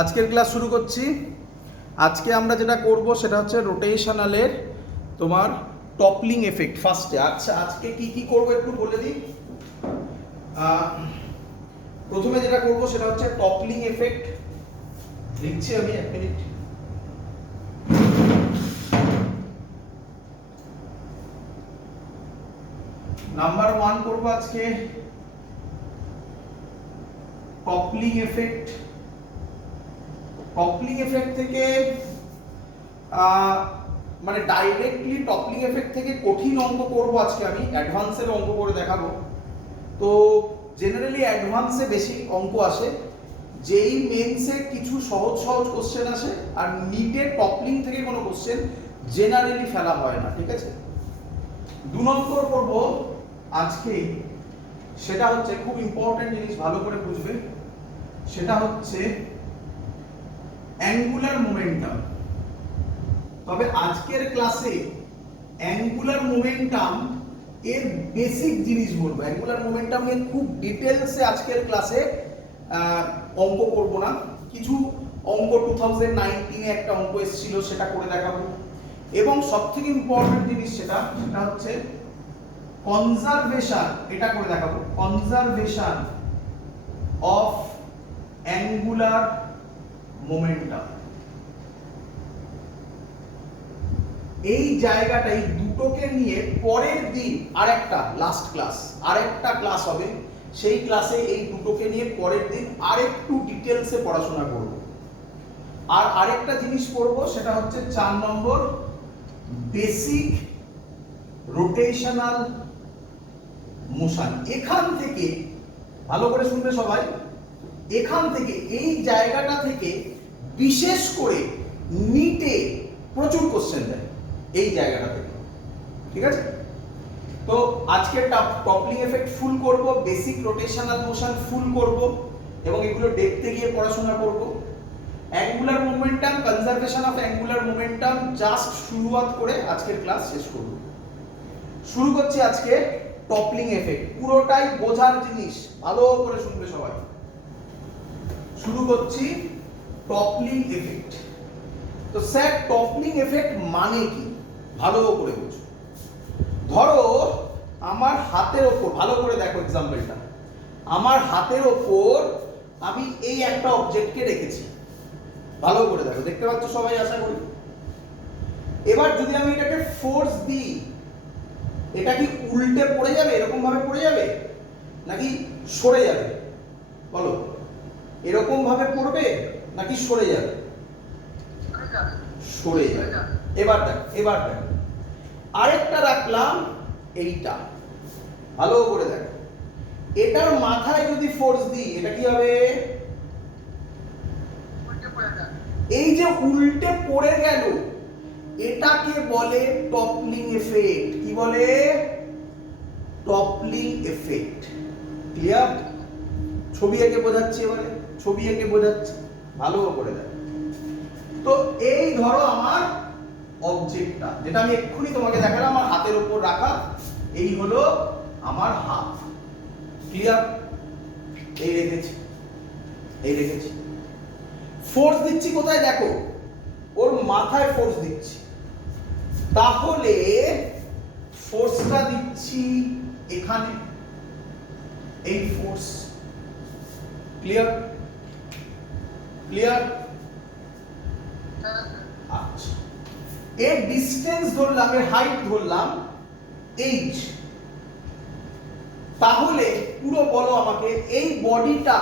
আজকের ক্লাস শুরু করছি। আজকে আমরা যেটা করব সেটা হচ্ছে রোটেশনালের তোমার টপলিং এফেক্ট ফার্স্টে। আচ্ছা, আজকে কি কি করব একটু বলে দিই। প্রথমে যেটা করব সেটা হচ্ছে টপলিং এফেক্ট। লিখছি আমি, এক মিনিট। নাম্বার 1 করব আজকে টপলিং এফেক্ট। টপলিং এফেক্ট থেকে মানে ডাইরেক্টলি টপলিং এফেক্ট থেকে কঠিন অঙ্ক করব আজকে, আমি অ্যাডভান্সের অঙ্ক করে দেখাবো। তো জেনারেলি অ্যাডভান্সে বেশি অঙ্ক আসে, যেই মেন্সে কিছু সহজ সহজ কোশ্চেন আসে, আর নিটের টপলিং থেকে কোনো কোশ্চেন জেনারেলি ফেলা হয় না, ঠিক আছে। 2 নম্বর করব আজকে, সেটা হচ্ছে খুব ইম্পর্টেন্ট জিনিস, ভালো করে বুঝবে। সেটা হচ্ছে অ্যাঙ্গুলার মোমেন্টাম। তবে আজকের ক্লাসে অ্যাঙ্গুলার মোমেন্টাম এর বেসিক জিনিস বলবো। অ্যাঙ্গুলার মোমেন্টাম এর খুব ডিটেলসে আজকের ক্লাসে অঙ্ক করব না। কিছু অঙ্ক 2019 এ একটা অঙ্ক এসেছিল, সেটা করে দেখাবো। এবং সবথেকে ইম্পর্টেন্ট জিনিস সেটা হচ্ছে কনজারভেশন, এটা করে দেখাবো। Conservation of angular momentum. এই জায়গাটা, এই দুটোকে নিয়ে পরের দিন আরেকটা লাস্ট ক্লাস, আরেকটা ক্লাস হবে। সেই ক্লাসে এই দুটোকে নিয়ে পরের দিন আরেকটু ডিটেলসে পড়াশোনা করব। আর আরেকটা জিনিস করব, সেটা হচ্ছে 4 নম্বর বেসিক রোটেশনাল মোশন। এখান থেকে ভালো করে শুনবে সবাই, এখান থেকে এই জায়গাটা থেকে বিশেষ করে নিটে প্রচুর কোশ্চেন দেয় এই জায়গাটা থেকে, ঠিক আছে। তো আজকে টপলিং এফেক্ট ফুল করব, বেসিক রোটেশনাল মোশন ফুল করব, এবং এগুলো দেখতে গিয়ে পড়াশোনা করব। Angular momentum, conservation of angular momentum just শুরুয়াত করে আজকের ক্লাস শেষ করব। শুরু করছি আজকে টপলিং এফেক্ট। পুরোটাই বোঝার জিনিস, ভালো করে শুনবে সবাই। শুরু করছি টপলিং এফেক্ট। তো স্যার, টপলিং এফেক্ট মানে কি ভালো করে বুঝো। ধরো আমার হাতের ওপর, ভালো করে দেখো এক্সাম্পলটা, আমার হাতের ওপর আমি এই একটা অবজেক্টকে রেখেছি, ভালো করে দেখো, দেখতে পাচ্ছ সবাই আশা করি। এবার যদি আমি এটাকে ফোর্স দিই, এটা কি উল্টে পড়ে যাবে, এরকম ভাবে পড়ে যাবে, নাকি সরে যাবে? বলো, এরকম ভাবে পড়বে নাকি সরে যাবে? সরে যাবে। এবার দেখ, আরেকটা রাখলাম এইটা, ভালো করে দেখ। এটার মাথায় যদি ফোর্স দিই, এটা কি হবে? এই যে উল্টে পড়ে গেল, এটাকে বলে টপলিং এফেক্ট। কি বলে? টপলিং এফেক্ট। ক্লিয়ার? ছবি এঁকে বোঝাচ্ছি, এবারে ছবি এঁকে বোঝাচ্ছি, ভালো করে দেখ। তো এই ধরো আমার অবজেক্টটা, যেটা আমি এক্ষুনি তোমাকে দেখালাম, আমার হাতের উপর রাখা, এই হলো আমার হাত। ক্লিয়ার? এই রেখেছি। ফোর্স দিচ্ছি কোথায়? দেখো, ওর মাথায় ফোর্স দিচ্ছি। তাহলে ফোর্সটা দিচ্ছি এখানে, এই ফোর্স। ক্লিয়ার? আচ্ছা, এর ডিসটেন্স ধরলাম, এর হাইট ধরলাম h। তাহলে পুরো বলো আমাকে, এই বডিটা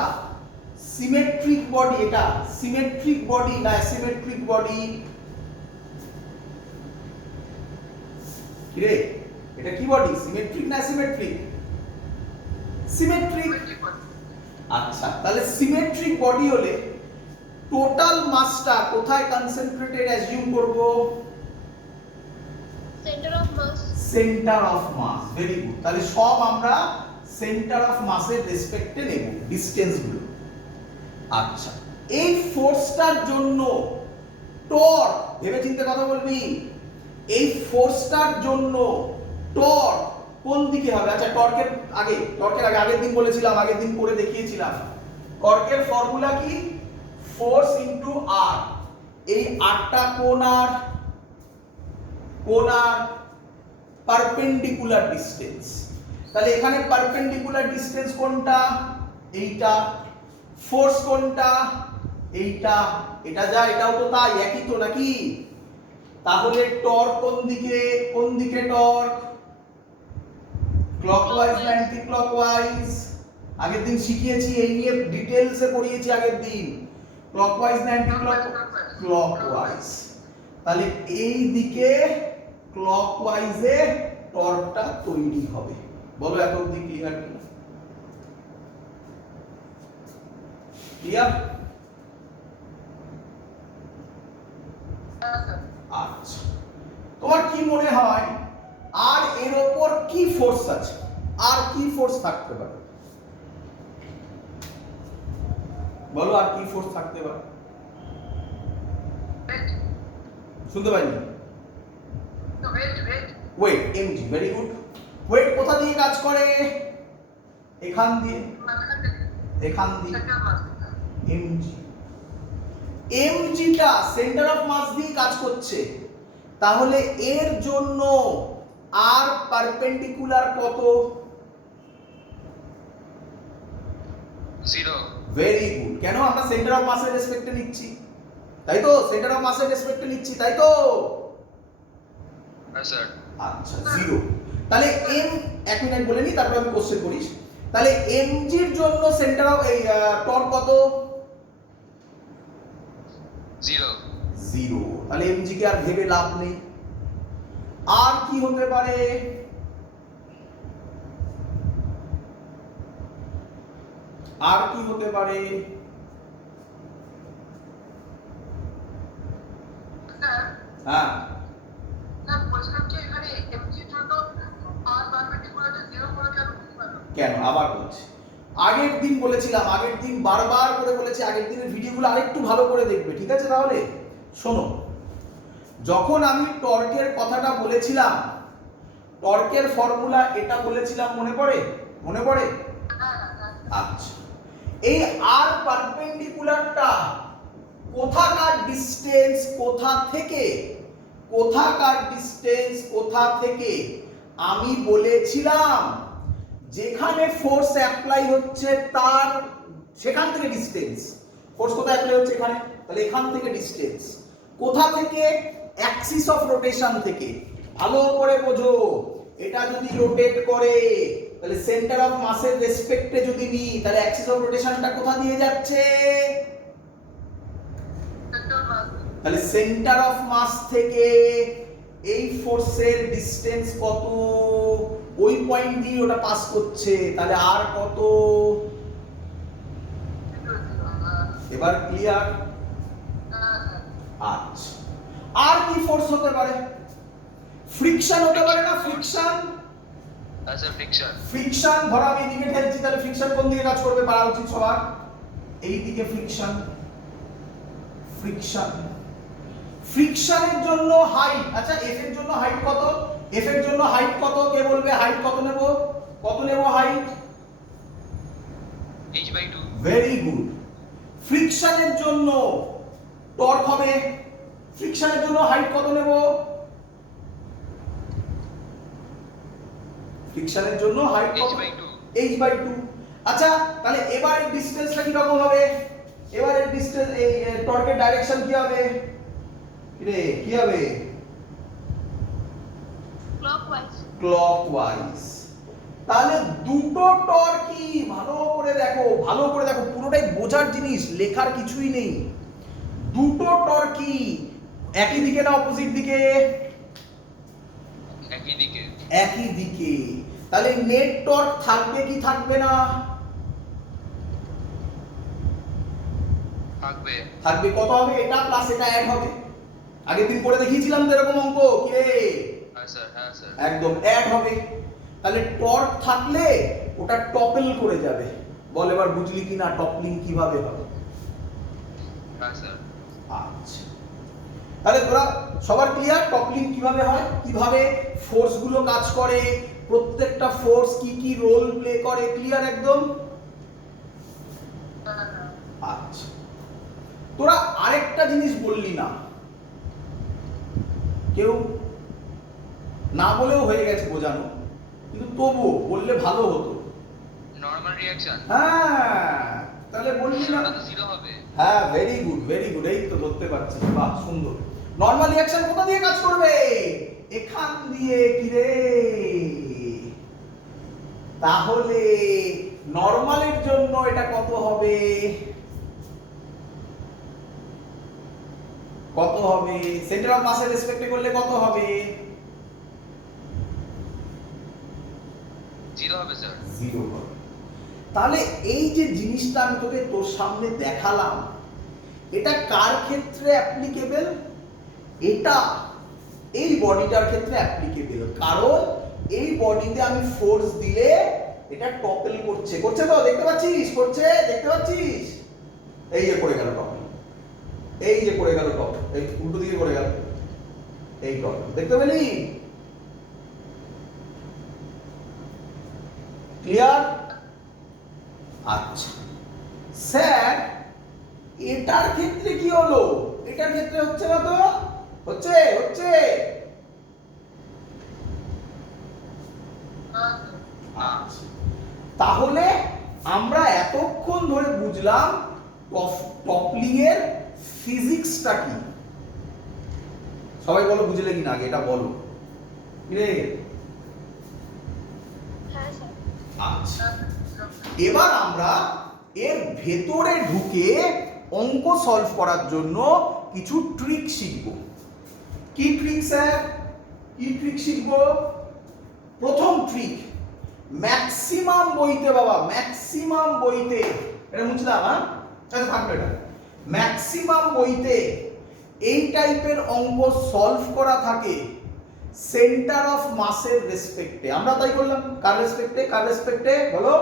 সিমেট্রিক বডি, এটা সিমেট্রিক বডি না অ্যাসিমেট্রিক বডি? রে, এটা কি বডি, সিমেট্রিক না অ্যাসিমেট্রিক? সিমেট্রিক। আচ্ছা, তাহলে সিমেট্রিক বডি হলে টোটাল মাসটা কোথায় কনসেন্ট্রেটেড অ্যাজিউম করব? Centre of mass. Very good. তাহলে সব আমরা সেন্টার অফ মাসের রেসপেক্টে নেব ডিসটেন্স গুলো। আচ্ছা, এই ফোর্সটার জন্য টর্ক, ভেবেচিন্তে কথা বলবি, এই ফোর্সটার জন্য টর্ক কোন দিকে হবে? আচ্ছা, টর্কের আগে আগের দিন বলেছিলাম, আগের দিন করে দেখিয়েছিলাম, টর্কের ফর্মুলা কি? ফোর্স ইনটু আর, এই আরটা কোন আর পারপেন্ডিকুলার ডিসটেন্স। তাহলে এখানে পারপেন্ডিকুলার ডিসটেন্স কোনটা? এইটা। ফোর্স কোনটা? এইটা। এটা যা এটাও তো তাই, একই তো নাকি? তাহলে টর্ক কোন দিকে টর্ক? ক্লকওয়াইজ না অ্যান্টি ক্লকওয়াইজ? আগের দিন শিখিয়েছি, এই নিয়ে ডিটেইলসে পড়িয়েছি আগের দিন। ক্লকওয়াইজ না অ্যান্টি ক্লকওয়াইজ? তাহলে এই দিকে ক্লকওয়াইজে টর্কটা তৈরি হবে। বলো এত অবধি ক্লিয়ার কিনা? ক্লিয়ার? আচ্ছা, তোমার কি মনে হয় আর এর উপর কি ফোর্স আছে? আর কি ফোর্স থাকতে পারে? বলো আর কি ফোর্স থাকতে পারে? শুনতে পাইনি। Weight, mg. Very good. Weight কোথা দিয়ে কাজ করে? এখান দিয়ে, এমজি। এমজিটা সেন্টার অফ মাস দিয়ে কাজ করছে। তাহলে এর জন্য আর পারপেন্ডিকুলার কত? 0। Very good. কেন? আমরা সেন্টার অফ মাসের রেসপেক্টে নিচ্ছি, তাই তো? সেন্টার অফ মাসের রেসপেক্টে নিচ্ছি, তাই তো? হ্যাঁ স্যার। আচ্ছা, 0। তাহলে এম, এক মিনিট বলে নি, তারপর আমি কোশ্চেন করিস। তাহলে এমজির জন্য সেন্টার অফ এই টর্ক কত? 0। তাহলে এমজি কে আর ভেবে লাভ নেই। আর কি হতে পারে? আর কি হতে পারে? হ্যাঁ, কেন? আবার বলছি, আগের দিন বলেছিলাম, আগের দিন বারবার করে বলেছি, আগের দিনের ভিডিওগুলো আরেকটু ভালো করে দেখবে, ঠিক আছে? তাহলে শোনো, যখন আমি টর্কের কথাটা বলেছিলাম, টর্কের ফর্মুলা এটা বলেছিলাম, মনে পড়ে? আচ্ছা, এই আর পারপেন্ডিকুলারটা কোথাকার ডিসটেন্স কোথা থেকে আমি বলেছিলাম যেখানে ফোর্স অ্যাপ্লাই হচ্ছে তার সেখান থেকে ডিসটেন্স। ফোর্স কোথায় অ্যাপ্লাই হচ্ছে? এখানে। তাহলে এখান থেকে ডিসটেন্স কোথা থেকে? অ্যাক্সিস অফ রোটেশন থেকে। ভালো করে বোঝো, এটা যদি রোটেট করে তাহলে সেন্টার অফ মাসের রেসপেক্টে যদি নিই, তাহলে অ্যাক্সিস অফ রোটেশনটা কোথা দিয়ে যাচ্ছে? তাহলে সেন্টার অফ মাস থেকে এই ফোর্সের ডিসটেন্স কত? ওই পয়েন্ট দিয়ে ওটা পাস করছে। তাহলে আর কত? এবার ক্লিয়ার? আচ্ছা, আর কি ফোর্স হতে পারে? ফ্রিকশন হতে পারে না? ফ্রিকশন। আচ্ছা, ফ্রিকশন ধরো আমি এদিকে ঠেলছি, তাহলে ফ্রিকশন কোন দিকে কাজ করবে? পারা উচিত সবার এই দিকে। ফ্রিকশনের জন্য হাইট। আচ্ছা, এফ এর জন্য হাইট কত? কে বলবে হাইট কত নেব? হাইট? h/2। Very good. ফ্রিকশনের জন্য টর্ক হবে, ফ্রিকশনের জন্য হাইট কত নেব? ফ্রিকশনের জন্য হাইট কত? h/2। আচ্ছা, তাহলে এবারে ডিসটেন্সটা কি রকম হবে? এবারে ডিসটেন্স, এই টর্কের ডাইরেকশন কি হবে? কি হবে? ক্লকওয়াইজ। তাহলে দুটো টর্কই, ভালো করে দেখো, পুরোটাই বোঝার জিনিস, লেখার কিছুই নেই। দুটো টর্কই একই দিকে না অপোজিট দিকে? একই দিকে। তাহলে নেট টর্ক থাকবে কি থাকবে না? থাকবে। কত হবে? এটা প্লাস এটা অ্যাড হবে। আগের দিন পড়ে দেখিয়েছিলাম তো এরকম অঙ্ক, কি রে? হ্যাঁ স্যার। একদম অ্যাড হবে। তাহলে টর্ক থাকলে ওটা টপল করে যাবে। বল এবার বুঝলি কি না টপলিং কিভাবে হবে? হ্যাঁ স্যার। আচ্ছা, তাহলে তোরা সবার ক্লিয়ার টপলিং কিভাবে হয়, কিভাবে ফোর্স গুলো কাজ করে, প্রত্যেকটা ফোর্স কি কি রোল প্লে করে? ক্লিয়ার একদম? আচ্ছা, আরেকটা জিনিস বললি না, কেউ না বলেও হয়ে গেছে বোঝানো, কিন্তু তবুও বললে ভালো হতো। Normal reaction. হ্যাঁ, তাহলে বললি না। ওটা তো জিরো হবে। হ্যাঁ, ভেরি গুড ভেরি গুড, এই তো ধরতে পারছি, বাহ সুন্দর। নরমাল রিঅ্যাকশন কোথা দিয়ে কাজ করবে? এখান দিয়ে। কি রে? তাহলে নরমালের জন্য এটা কত হবে? কত হবে? সেন্টার অফ মাসের রেসপেক্টে করলে কত হবে? জিরো হবে স্যার। জিরো হবে। তাহলে এই যে জিনিসটা আমি তোকে তোর সামনে দেখালাম, এটা কার ক্ষেত্রে অ্যাপ্লিকেবল? এটা এই বডিটার ক্ষেত্রে অ্যাপ্লিকেবল, কারণ এই বডিতে আমি ফোর্স দিলে এটা টপল করছে। করছে তো, দেখতে পাচ্ছিস? করছে, দেখতে পাচ্ছিস? এই যে পড়ে গেল টপল, এই যে পড়ে গেল টপ, এই উল্টো দিকে পড়ে গেল, এই টপ, দেখতে পেলি? ক্লিয়ার? আচ্ছা স্যার, এটার ক্ষেত্রে কি হলো? এটার ক্ষেত্রে হচ্ছে না তো? হচ্ছে হচ্ছে। আচ্ছা, তাহলে আমরা এতক্ষণ ধরে বুঝলাম টপলিং এর ফিজিক্সটা কি। সবাই বলো বুঝলে কিনা, আগে এটা বলো। কি রে? হ্যাঁ স্যার। আচ্ছা, এবার আমরা এর ভেতরে ঢুকে অঙ্ক সলভ করার জন্য কিছু ট্রিক শিখব। কি ট্রিক স্যার? কি ট্রিক শিখব? প্রথম ট্রিক, ম্যাক্সিমাম বইতে বাবা, ম্যাক্সিমাম বইতে, এটা মুছলাম, হ্যাঁ আচ্ছা থাকবে এটা, ম্যাক্সিমাম বইতে এই টাইপের অঙ্ক সলভ করা থাকে সেন্টার অফ মাসের রেসপেক্টে। আমরা তাই করলাম। কার রেসপেক্টে? কার রেসপেক্টে বলো?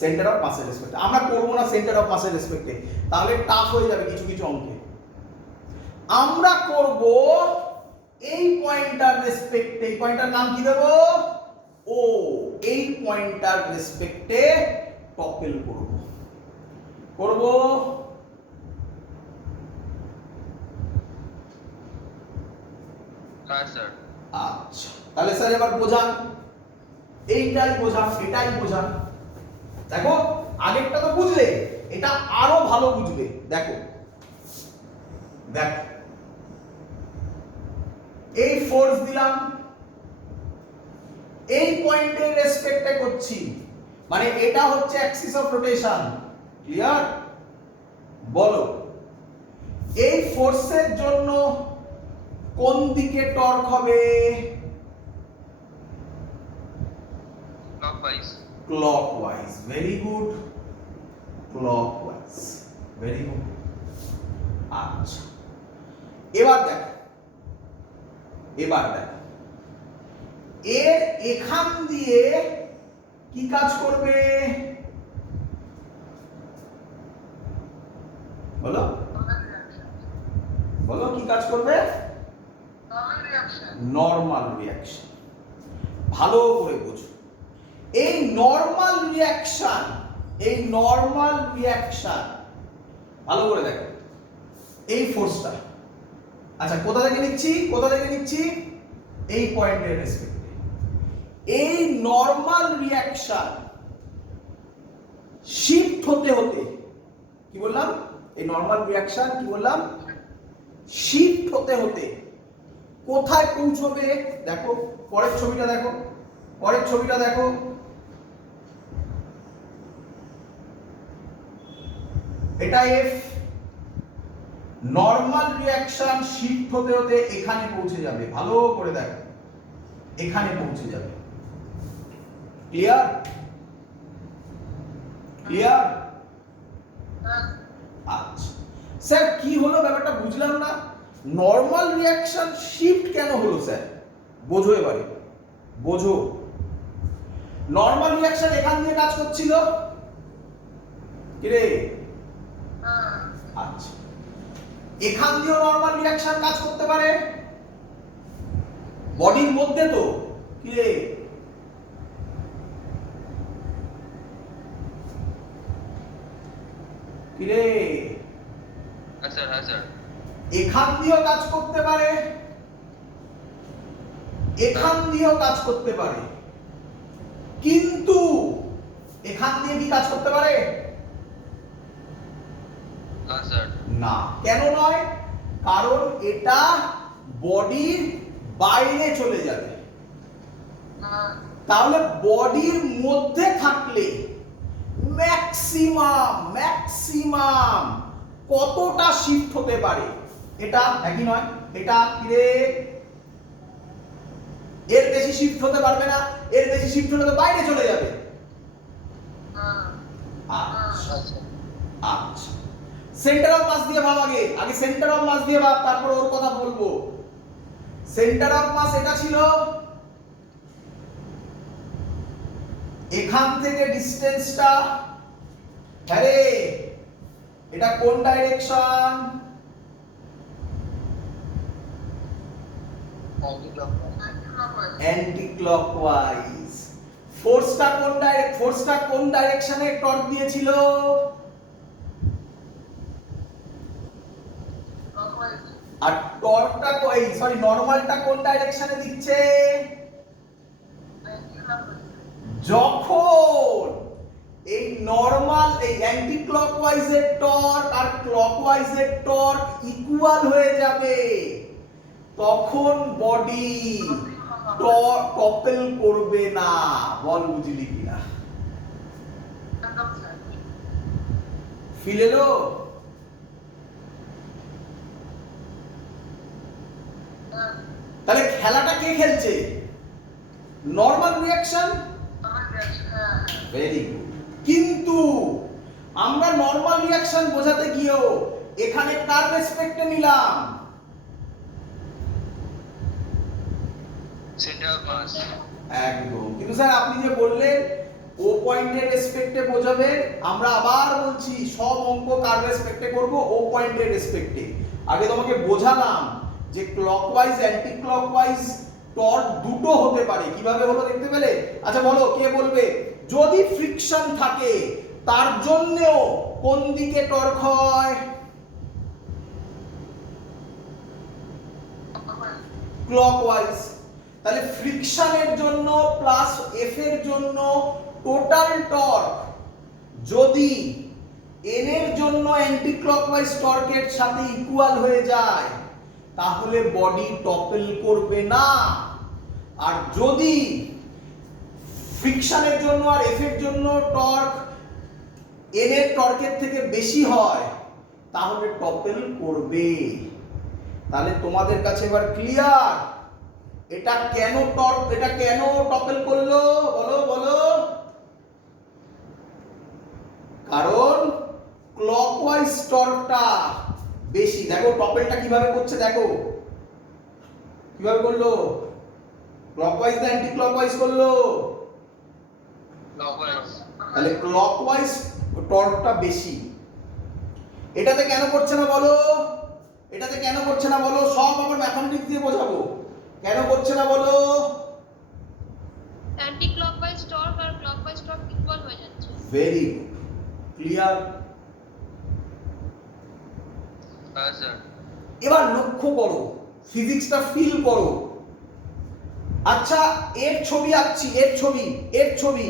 সেন্টার অফ মাসের রেসপেক্টে। আমরা করবো না সেন্টার অফ মাসের রেসপেক্টে, তাহলে টাফ হয়ে যাবে কিছু কিছু অঙ্কে। আমরা করব এই পয়েন্টার রেসপেক্টে। এই পয়েন্টার নাম কি দেব? ও। এই পয়েন্টার রেসপেক্টে টপল করব। করব হ্যাঁ স্যার। আচ্ছা, তাহলে স্যার এবার বোঝান, এইটাই বোঝান, এটাই বোঝান। দেখো, আগেরটা তো বুঝলে, এটা আরো ভালো বুঝবে। দেখো দেখ, এই ফোর্স দিলাম, এই পয়েন্টের রেসপেক্টে করছি, মানে এটা হচ্ছে অ্যাক্সিস অফ রোটেশন। ক্লিয়ার? বলো, এই ফোর্সের জন্য কোন দিকে টর্ক হবে? Clockwise. Clockwise. Very good, clockwise, very good. আচ্ছা, এবার দেখ, এবার দেখ, এর এখান দিয়ে কি কাজ করবে বলো? বলো কি কাজ করবে? Normal reaction. ভালো করে বোঝো, এই নরমাল রিঅ্যাকশন, এই নরমাল রিঅ্যাকশন ভালো করে দেখো। এই ফোর্সটা, আচ্ছা কোথা থেকে নিচ্ছি? কোথা থেকে নিচ্ছি? এই পয়েন্টের রেসপেক্টে। এই নরমাল রিঅ্যাকশন শিফট হতে হতে, কি বললাম? এই নরমাল রিঅ্যাকশন কি বললাম? শিফট হতে হতে কোথায় পৌঁছবে? দেখো পরের ছবিটা দেখো, পরের ছবিটা দেখো। এটা এফ, নরমাল রিঅ্যাকশন শিফট হতে হতে এখানে পৌঁছে যাবে। ভালো করে দেখো, এখানে পৌঁছে যাবে। ক্লিয়ার? ক্লিয়ার? আচ্ছা স্যার, কি হলো ব্যাপারটা বুঝলাম না। নরমাল রিঅ্যাকশন শিফট কেন হলো স্যার? বোঝো এবারে, বোঝো। নরমাল রিঅ্যাকশন এখান দিয়ে কাজ করছিল, কি রে? আচ্ছা, এখান দিয়েও নরমাল রিঅ্যাকশন কাজ করতে পারে, বডির মধ্যে তো, কি রে? কি রে? হ্যাঁ স্যার। এখান দিয়েও কাজ করতে পারে, এখান দিয়েও কাজ করতে পারে, কিন্তু এখান দিয়ে কি কাজ করতে পারে? না স্যার। না। কেন নয়? কারণ এটা বডির বাইরে চলে যাবে। তাহলে বডির মধ্যে থাকলে ম্যাক্সিমাম কতটা শিফট হতে পারে? এটা একই নয়, এটা কিরে এর বেশি শিফট হতে পারবে না, এর বেশি শিফট হলে তো বাইরে চলে যাবে। আচ্ছা আচ্ছা, সেন্টার অফ মাস দিয়ে ভাব, আগে সেন্টার অফ মাস দিয়ে ভাব, তারপর ওর কথা বলবো। সেন্টার অফ মাস এটা ছিল, এখান থেকে ডিসটেন্সটা, আরে এটা কোন ডাইরেকশন? Anti clockwise. ফোর্সটা কোন ডাইরেকশনে টর্ক দিয়েছিল? আর টর্কটা নরমালটা কোন ডাইরেকশনে দিচ্ছে? যখন এই নরমাল, এই অ্যান্টি ক্লকওয়াইজের টর্ক আর ক্লকওয়াইজের টর্ক ইকুয়াল হয়ে যাবে, তখন বডি টপেল করবে না। বল বুঝলি কিনা? ফিল এলো? তাহলে খেলাটা কে খেলছে? Normal reaction. Very good. কিন্তু আমরা নরমাল রিঅ্যাকশন বোঝাতে গিয়েও এখানে কার রেসপেক্টে নিলাম? Centre of mass. একদম। কিন্তু স্যার আপনি যে বললেন ও পয়েন্টের রেসপেক্টে বোঝাবেন, আমরা আবার বলছি সব অঙ্ক কার রেসপেক্টে করব? ও পয়েন্টের রেসপেক্টে। আগে তোমাকে বোঝালাম যে ক্লকওয়াইজ অ্যান্টি ক্লকওয়াইজ টর্ক দুটো হতে পারে। কিভাবে হলো দেখতে পেলে? আচ্ছা বলো, কে বলবে যদি ফ্রিকশন থাকে তার জন্যও কোন দিকে টর্ক হয়? ক্লকওয়াইজ। তাহলে ফ্রিকশনের জন্য প্লাস এফ এর জন্য টোটাল টর্ক যদি এন এর জন্য অ্যান্টি ক্লকওয়াইজ টর্কের সাথে ইকুয়াল হয়ে যায়, তাহলে বডি টপেল করবে না। আর যদি ফ্রিকশনের জন্য আর এফ এর জন্য টর্ক এন এর টর্কের থেকে বেশি হয়, তাহলে টপেল করবে। তাহলে তোমাদের কাছে এবার ক্লিয়ার এটা কেন টপেল করলো? বলো বলো। কারণ ক্লকওয়াইজ টর্কটা বেশি। দেখো টপেলটা কিভাবে করছে, দেখো কিভাবে করলো। ক্লকওয়াইজ না অ্যান্টি ক্লকওয়াইজ করলো? ক্লকওয়াইজ। তাহলে ক্লকওয়াইজ টর্কটা বেশি। এটাতে কেন করছে না বলো? এটাতে কেন করছে না বলো? সব আবার ম্যাথমেটিক্স দিয়ে বোঝাবো। কেন করছে না বলো? অ্যান্টি ক্লকওয়াইজ টর্ক আর ক্লকওয়াইজ টর্ক ইকুয়াল হয়ে যাচ্ছে। Very good. ক্লিয়ার? হ্যাঁ স্যার। এবার লক্ষ্য করো, ফিজিক্সটা ফিল করো। আচ্ছা এর ছবি আঁকছি, এর ছবি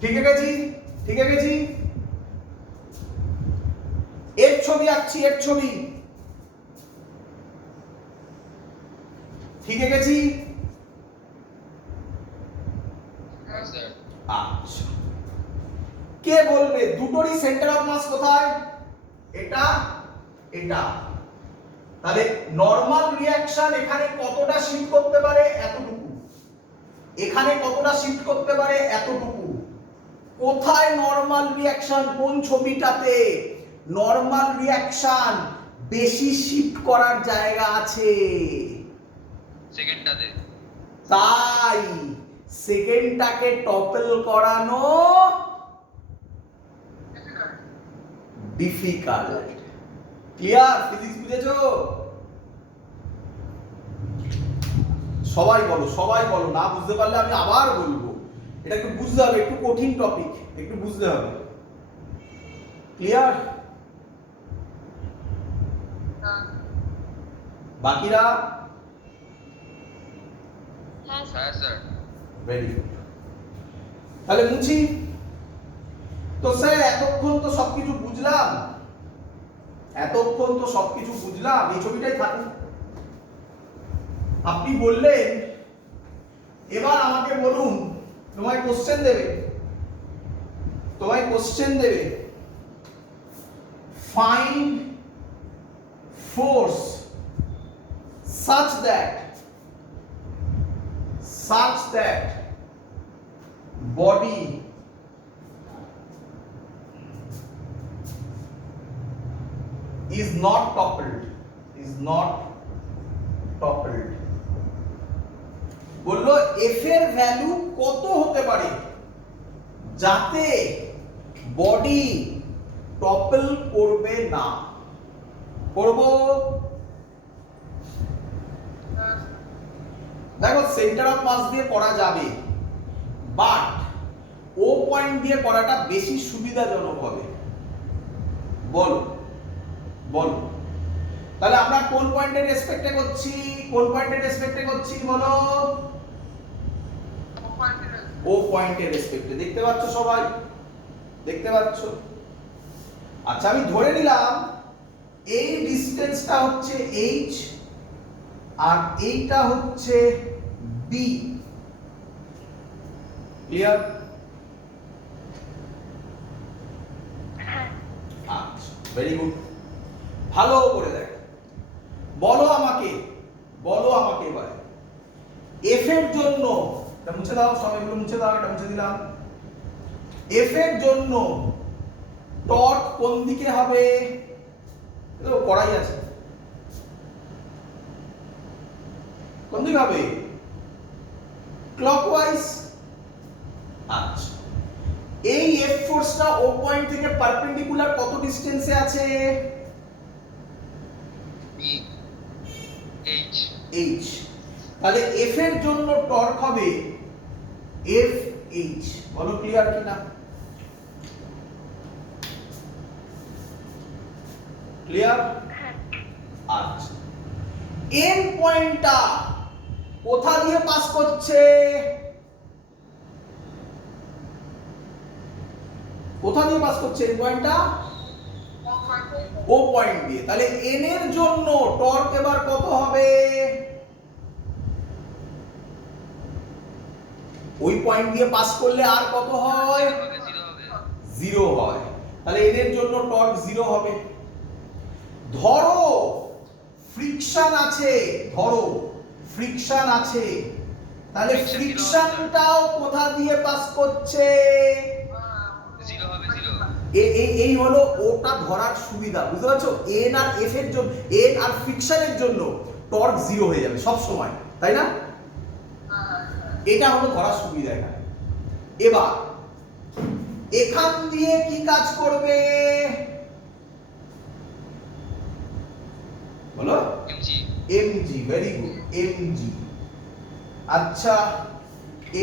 ঠিক গেছি? এর ছবি আঁকছি, ঠিক গেছি? হ্যাঁ স্যার। আচ্ছা, কে বলবে দুটোরই সেন্টার অফ মাস কোথায়? এটা। তাহলে নরমাল রিঅ্যাকশন এখানে কতটা শিফট করতে পারে? এতটুকু। এখানে কতটা শিফট করতে পারে? এতটুকু। কোথায় নরমাল রিঅ্যাকশন? কোন ছবিটাতে নরমাল রিঅ্যাকশন বেশি শিফট করার জায়গা আছে? সেকেন্ডটাতে। তাই সেকেন্ডটাকে টপেল করানো ডিফিকাল্ট। ক্লিয়ার? ফিজিক্স বুঝেছো? সবাই বলো, না বুঝতে পারলে আমি আবার বলবো। এটা একটু বুঝতে হবে, একটু কঠিন টপিক, একটু বুঝতে হবে। ক্লিয়ার? বাকিরা? হ্যাঁ স্যার। হ্যাঁ স্যার। Very good. তাহলে মুছি। তো স্যার এতক্ষণ তো সবকিছু বুঝলাম, এতক্ষণ তো সবকিছু বুঝলাম, এই ছবিটাই থাকুক। আপনি বললেন এবার আমাকে বলুন, তোমায় কোশ্চেন দেবে, তোমায় কোশ্চেন দেবে, find force such that body is not toppled, বললো এফ এর ভ্যালু কত হতে পারে যাতে বডি টপল করবে না। করবো? দেখো সেন্টার অফ মাস দিয়ে করা যাবে, বাট ও পয়েন্ট দিয়ে করাটা বেশি সুবিধাজনক হবে। বলো বলো, তাহলে আমরা কোন পয়েন্টের রেসপেক্টে করছি, কোন পয়েন্টের রেসপেক্টে করছি বলো? ও পয়েন্টের রেসপেক্টে। দেখতে পাচ্ছ সবাই? দেখতে পাচ্ছ? আচ্ছা আমি ধরে নিলাম এই ডিসটেন্সটা হচ্ছে h আর এইটা হচ্ছে b। ক্লিয়ার? আচ্ছা ভেরি গুড। ভালো করে দেখ, বলো আমাকে এবার এফ এর জন্য, এটা মুছে দাও, সব এগুলো মুছে দাও, এটা মুছে দিলাম। এফ এর জন্য টর্ক কোন দিকে হবে? এটা করাই আছে, কোন দিকে হবে? ক্লকওয়াইজ। আচ্ছা এই এফ ফোর্সটা ও পয়েন্ট থেকে পারপেন্ডিকুলার কত ডিসটেন্সে আছে? h। তাহলে এফ এর জন্য টর্ক হবে এফ এইচ। বলো ক্লিয়ার কিনা? ক্লিয়ার? আচ্ছা এন পয়েন্টটা কোথা দিয়ে পাস করছে? কোথা দিয়ে পাস করছে এন পয়েন্টটা? ও পয়েন্ট দিয়ে। তাহলে এন এর জন্য টর্ক এবার কত হবে? ওই পয়েন্ট দিয়ে পাস করলে আর কত হয়? 0 হয়। তাহলে এন এর জন্য টর্ক 0 হবে। ধরো ফ্রিকশন আছে, ধরো ফ্রিকশন আছে, তাহলে ফ্রিকশনটাও কোথা দিয়ে পাস করছে? 0 হবে, 0। এই হলো ওটা ধরার সুবিধা, বুঝতে পারছো? এন আর এফ এর জন্য, এন আর ফ্রিকশনের জন্য টর্ক 0 হয়ে যাবে সব সময়, তাই না? এটা হলো ধরার সুবিধা এখানে। এবার এখান দিয়ে কি কাজ করবে বলো? mg। Very good, mg। আচ্ছা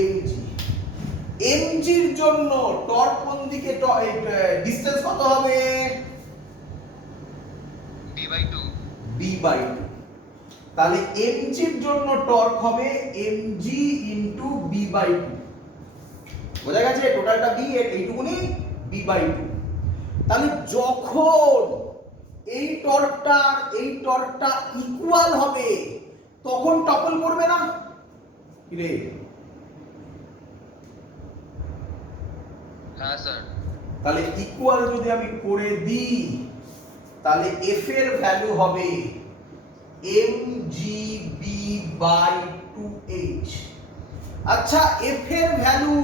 mg এর জন্য টর্ক কোন দিকে, ডিসটেন্স কত হবে? b/2। তাহলে mg এর জন্য টর্ক হবে mg ইনটু b/2। বোঝা গেছে? টোটালটা b, এইটুকুনি b/2। তাহলে যখন এই টর্কটা ইকুয়াল হবে তখন টপল করবে না কি রে? হ্যাঁ স্যার। তাহলে ইকুয়াল যদি আমি করে দিই তাহলে এফ এর ভ্যালু হবে mgb/2h। আচ্ছা এফ এর ভ্যালু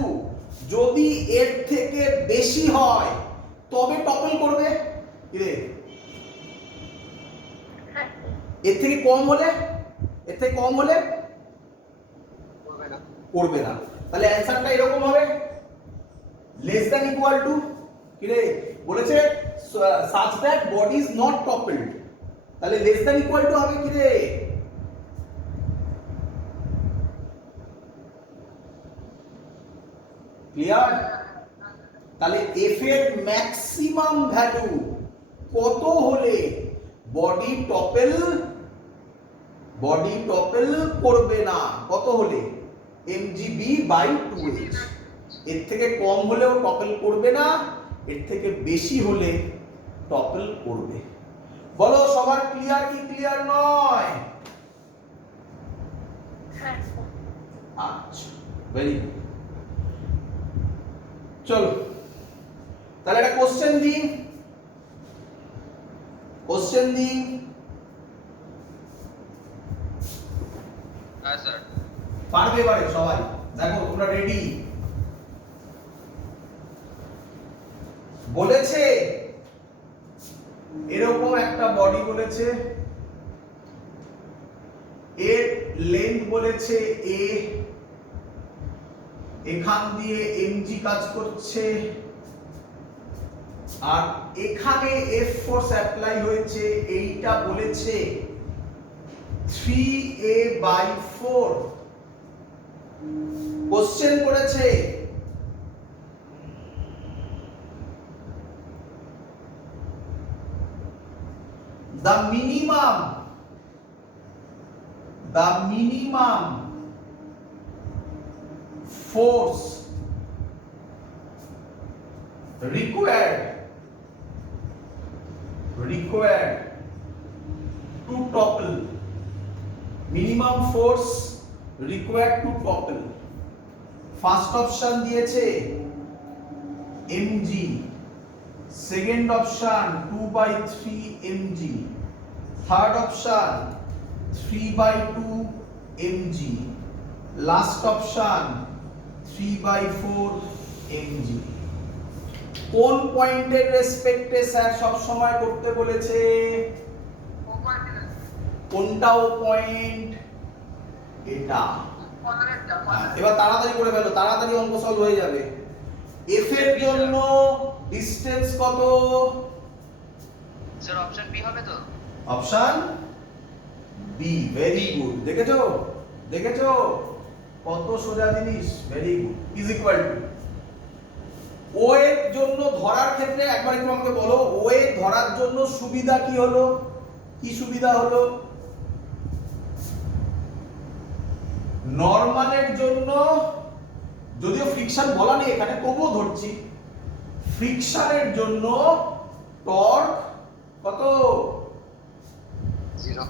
যদি এর থেকে বেশি হয় তবে টপল করবে কি রে? এর থেকে কম হলে, এর থেকে কম হলে করবে না। তাহলে অ্যানসারটা এরকম হবে less than equal to কি রে বলেছে? such that body is not toppled। তাহলে less than equal to হবে কি রে? ক্লিয়ার? তাহলে এফ এর ম্যাক্সিমাম ভ্যালু কত হলে বডি টপেল করবে না? কত হলে? mgb/2h। এর থেকে কম হলেও টপেল করবে না, এর থেকে বেশি হলে টপেল করবে। বলো সবার ক্লিয়ার কি ক্লিয়ার নয়? হ্যাঁ আচ্ছা, ভেরি গুড। চলো তাহলে একটা কোশ্চেন দিই। হ্যাঁ স্যার। পারবে এবারে সবাই? দেখো তোমরা রেডি? বলেছে এরকম একটা বডি বলেছে, এর লেন্থ বলেছে a, এখান দিয়ে mg কাজ করছে, আর এখানে F ফোর্স অ্যাপ্লাই হয়েছে, এইটা বলেছে 3a/4। কোশ্চেন করেছে the minimum force required to topple, minimum force required to topple। First option দিয়েছে mg, second option 2/3 mg, third option 3/2 mg, last option 3/4 mg। কোন পয়েন্টের রেসপেক্টে স্যার সব সময় করতে বলেছে? কোনটাও পয়েন্ট? এটা। এবার তাড়াতাড়ি করে ফেলো, তাড়াতাড়ি অঙ্ক সলভ হয়ে যাবে। এফ এর জন্য ডিসটেন্স কত? স্যার অপশন বি হবে তো? Option B, very good. দেখেছো কত সোজা জিনিস, very good. Is equal to ও এর জন্য ধরার ক্ষেত্রে একবার একটু আমাকে বলো, ও এ ধরার জন্য সুবিধা কি হলো? কি সুবিধা হলো? নরমালের জন্য, যদিও ফ্রিকশন বলা নেই এখানে, তবুও ধরছি, ফ্রিকশনের জন্য টর্ক কত? 0।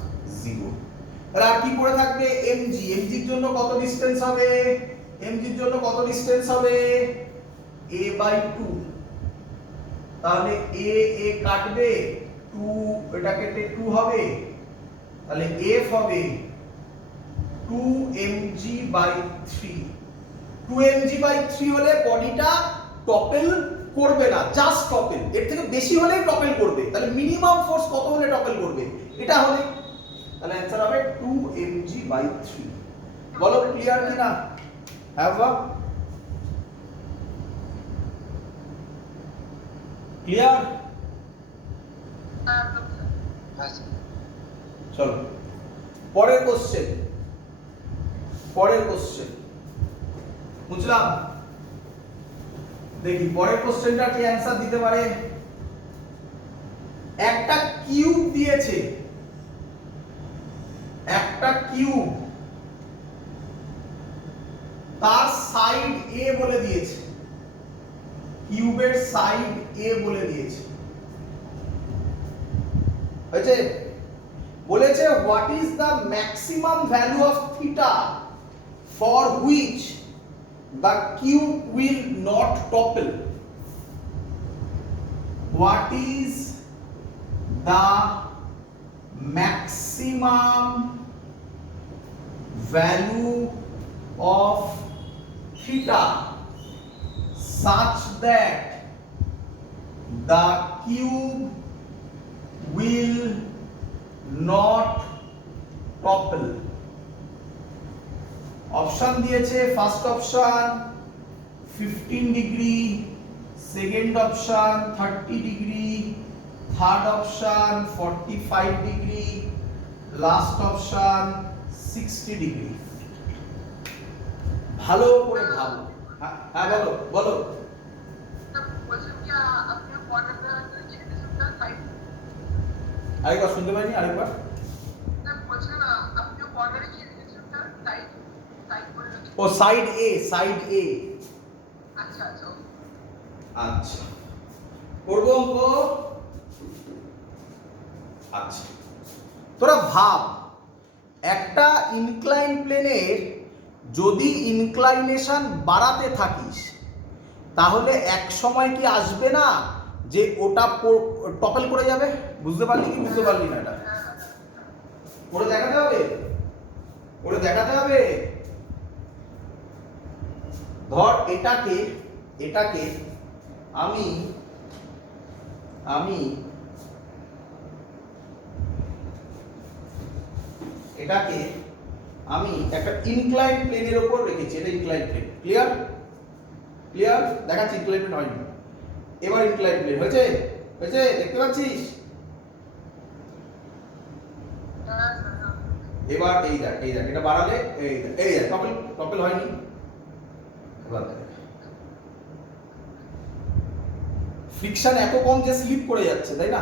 তাহলে আর কি পড়ে থাকবে? mg। mg এর জন্য কত ডিসটেন্স হবে? a/2। তাহলে a কাটবে, 2 এটা কেটে 2 হবে, তাহলে f হবে 2mg/3। 2mg/3 হলে বডিটা টপেল করবে না, জাস্ট টপেল। এর থেকে বেশি হলে টপেল করবে। তাহলে মিনিমাম ফোর্স কত হলে টপেল করবে? এটা হলে, তাহলে অ্যানসার হবে 2mg/3। বলো ক্লিয়ার কি না? Have a clear? হ্যাঁ স্যার। চলো পরের কোশ্চেন বুঝলাম। দেখি পরের কোশ্চেনটা কি অ্যানসার দিতে পারে। একটা কিউব দিয়েছে, তার সাইড এ বলে দিয়েছে, কিউবের সাইড এ বলে দিয়েছে, হয়েছে? বলেছে what is the maximum value of theta for which the cube will not topple. What is the maximum value of theta such that the cube will not topple। Option দিয়েছে, first option 15 degree, second option 30 degree, third option 45 degree, last option 60 degree. ভালো করে ভাবো, হ্যাঁ হ্যাঁ, বলো বলো। আরেকবার শুনতে পাইনি, আরেকবার। ও সাইড এ, সাইড এ। আচ্ছা, করবো অঙ্ক। আচ্ছা, তোরা ভাব, একটা ইনক্লাইন প্লেনের যদি ইনক্লাইনেশন বাড়াতে থাকিস, তাহলে এক সময় কি আসবে না যে ওটা টপল করে যাবে? বুঝতে পারলি কি বুঝতে পারলি না? এটা করে দেখাতে হবে, করে দেখাতে হবে। ধর এটাকে, এটাকে আমি আমি এটাকে আমি একটা ইনক্লাইন প্লেনের উপর রেখেছি। এটা ইনক্লাইন প্লেন, ক্লিয়ার? ক্লিয়ার? দেখাচ্ছি ইনক্লাইন প্লেন হয়নি, এবার ইনক্লাইন প্লেন হয়েছে। হয়েছে, দেখতে পাচ্ছিস? এবার এই দেখ, এই দেখ, এটা বাড়ালে এই দেখ, এই দেখ, টপল টপল হয়নি। এবার দেখ, ফ্রিকশন এত কম যে স্লিপ করে যাচ্ছে, তাই না?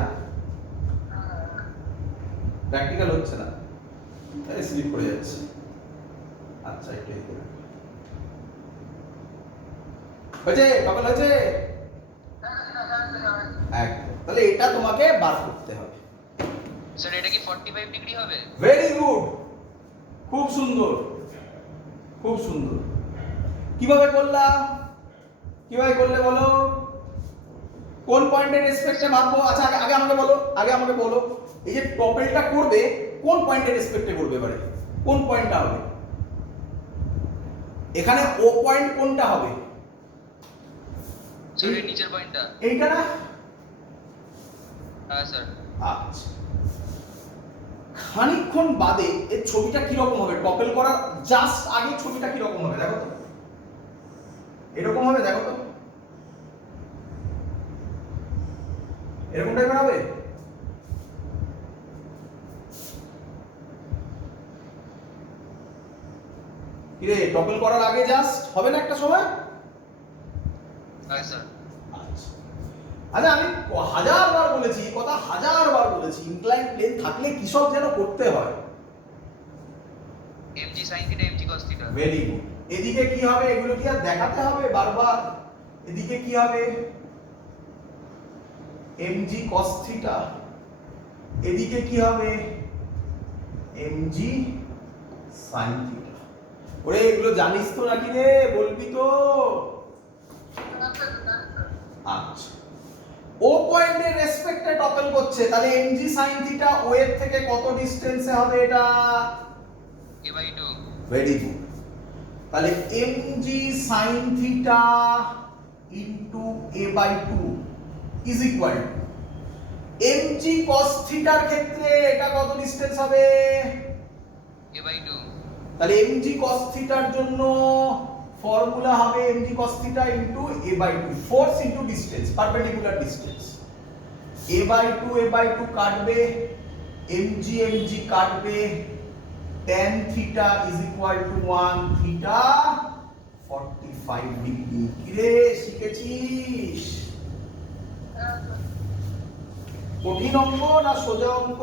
প্র্যাকটিক্যাল হচ্ছে না, তাই স্লিপ করে যাচ্ছে। আচ্ছা, একটু এই করে হয়েছে, টপল হয়েছে একদম। তাহলে এটা তোমাকে বার করতে হবে। স্যার এটা কি 45 ডিগ্রি হবে? ভেরি গুড, খুব সুন্দর, খুব সুন্দর। কিভাবে করলাম? কিভাবে করলে বলো? কোন পয়েন্টের রেসপেক্টে মাপবো? আচ্ছা, আগে আমাকে বলো, আগে আমাকে বলো, এই যে টপেলটা করবে কোন পয়েন্টের রেসপেক্টে করবে? এবারে কোন পয়েন্টটা হবে? এখানে ও পয়েন্ট কোনটা হবে? স্যার এই নিচের পয়েন্টটা। এইটা না? হ্যাঁ স্যার। আচ্ছা, খানিকক্ষণ বাদে এর ছবিটা কিরকম হবে? টপেল করার জাস্ট আগে ছবিটা কিরকম হবে দেখো তো। এরকম হবে, দেখো তো, এরকম টাইপের হবে। কিরে, টপল করার আগে জাস্ট হবে না একটা সময়? হ্যাঁ স্যার। আচ্ছা, আমি হাজারবার বলেছি কথা, হাজারবার বলেছি, ইনক্লাইন প্লেন থাকলে কি সব যেন করতে হয়। mg sin theta mg cos theta. Very good. এদিকে কি হবে? এগুলো কি আর দেখাতে হবে বারবার? এদিকে কি হবে? mg cos theta. এদিকে কি হবে? mg sin theta. ওরে, এগুলো জানিস তো নাকি রে? বলবি তো? আচ্ছা, ও পয়েন্টের রেসপেক্টে টপল করছে, তাহলে mg sin থিটা ও এর থেকে কত ডিসটেন্সে হবে এটা? a/2। Very good. তাহলে mg sin theta into a/2 is equal two mg cos থিটার ক্ষেত্রে এটা কত ডিসটেন্স হবে? a/2। তাহলে mg cos থিটার জন্য ফর্মুলা হবে mg cos theta into a/2, force into distance, perpendicular distance. a/2 কাটবে, mg কাটবে, tan theta is equal two 1 theta 45 degree. কিরে, শিখেছিস? কঠিন অঙ্ক না সোজা অঙ্ক?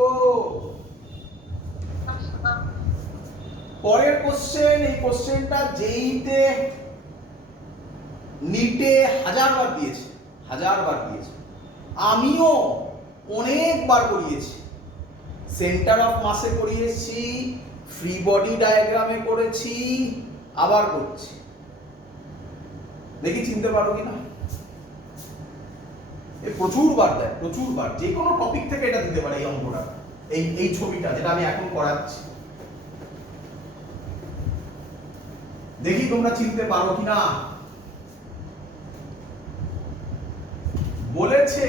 পরের কোশ্চেন, এই কোশ্চেনটা যেইতে নিটে হাজারবার দিয়েছে, হাজারবার দিয়েছে, আমিও অনেকবার করিয়েছি। সেন্টার অফ মাসে করিয়েছি, ফ্রি বডি ডায়াগ্রামে করেছি, আবার করছি। দেখি চিনতে পারো কিনা। এ প্রচুর বার দেয়, প্রচুর বার, যে কোনো টপিক থেকে এটা দিতে পারে এই অঙ্কটা, এই ছবিটা যেটা আমি এখন করাচ্ছি। দেখি তোমরা চিনতে পারো কিনা। বলেছে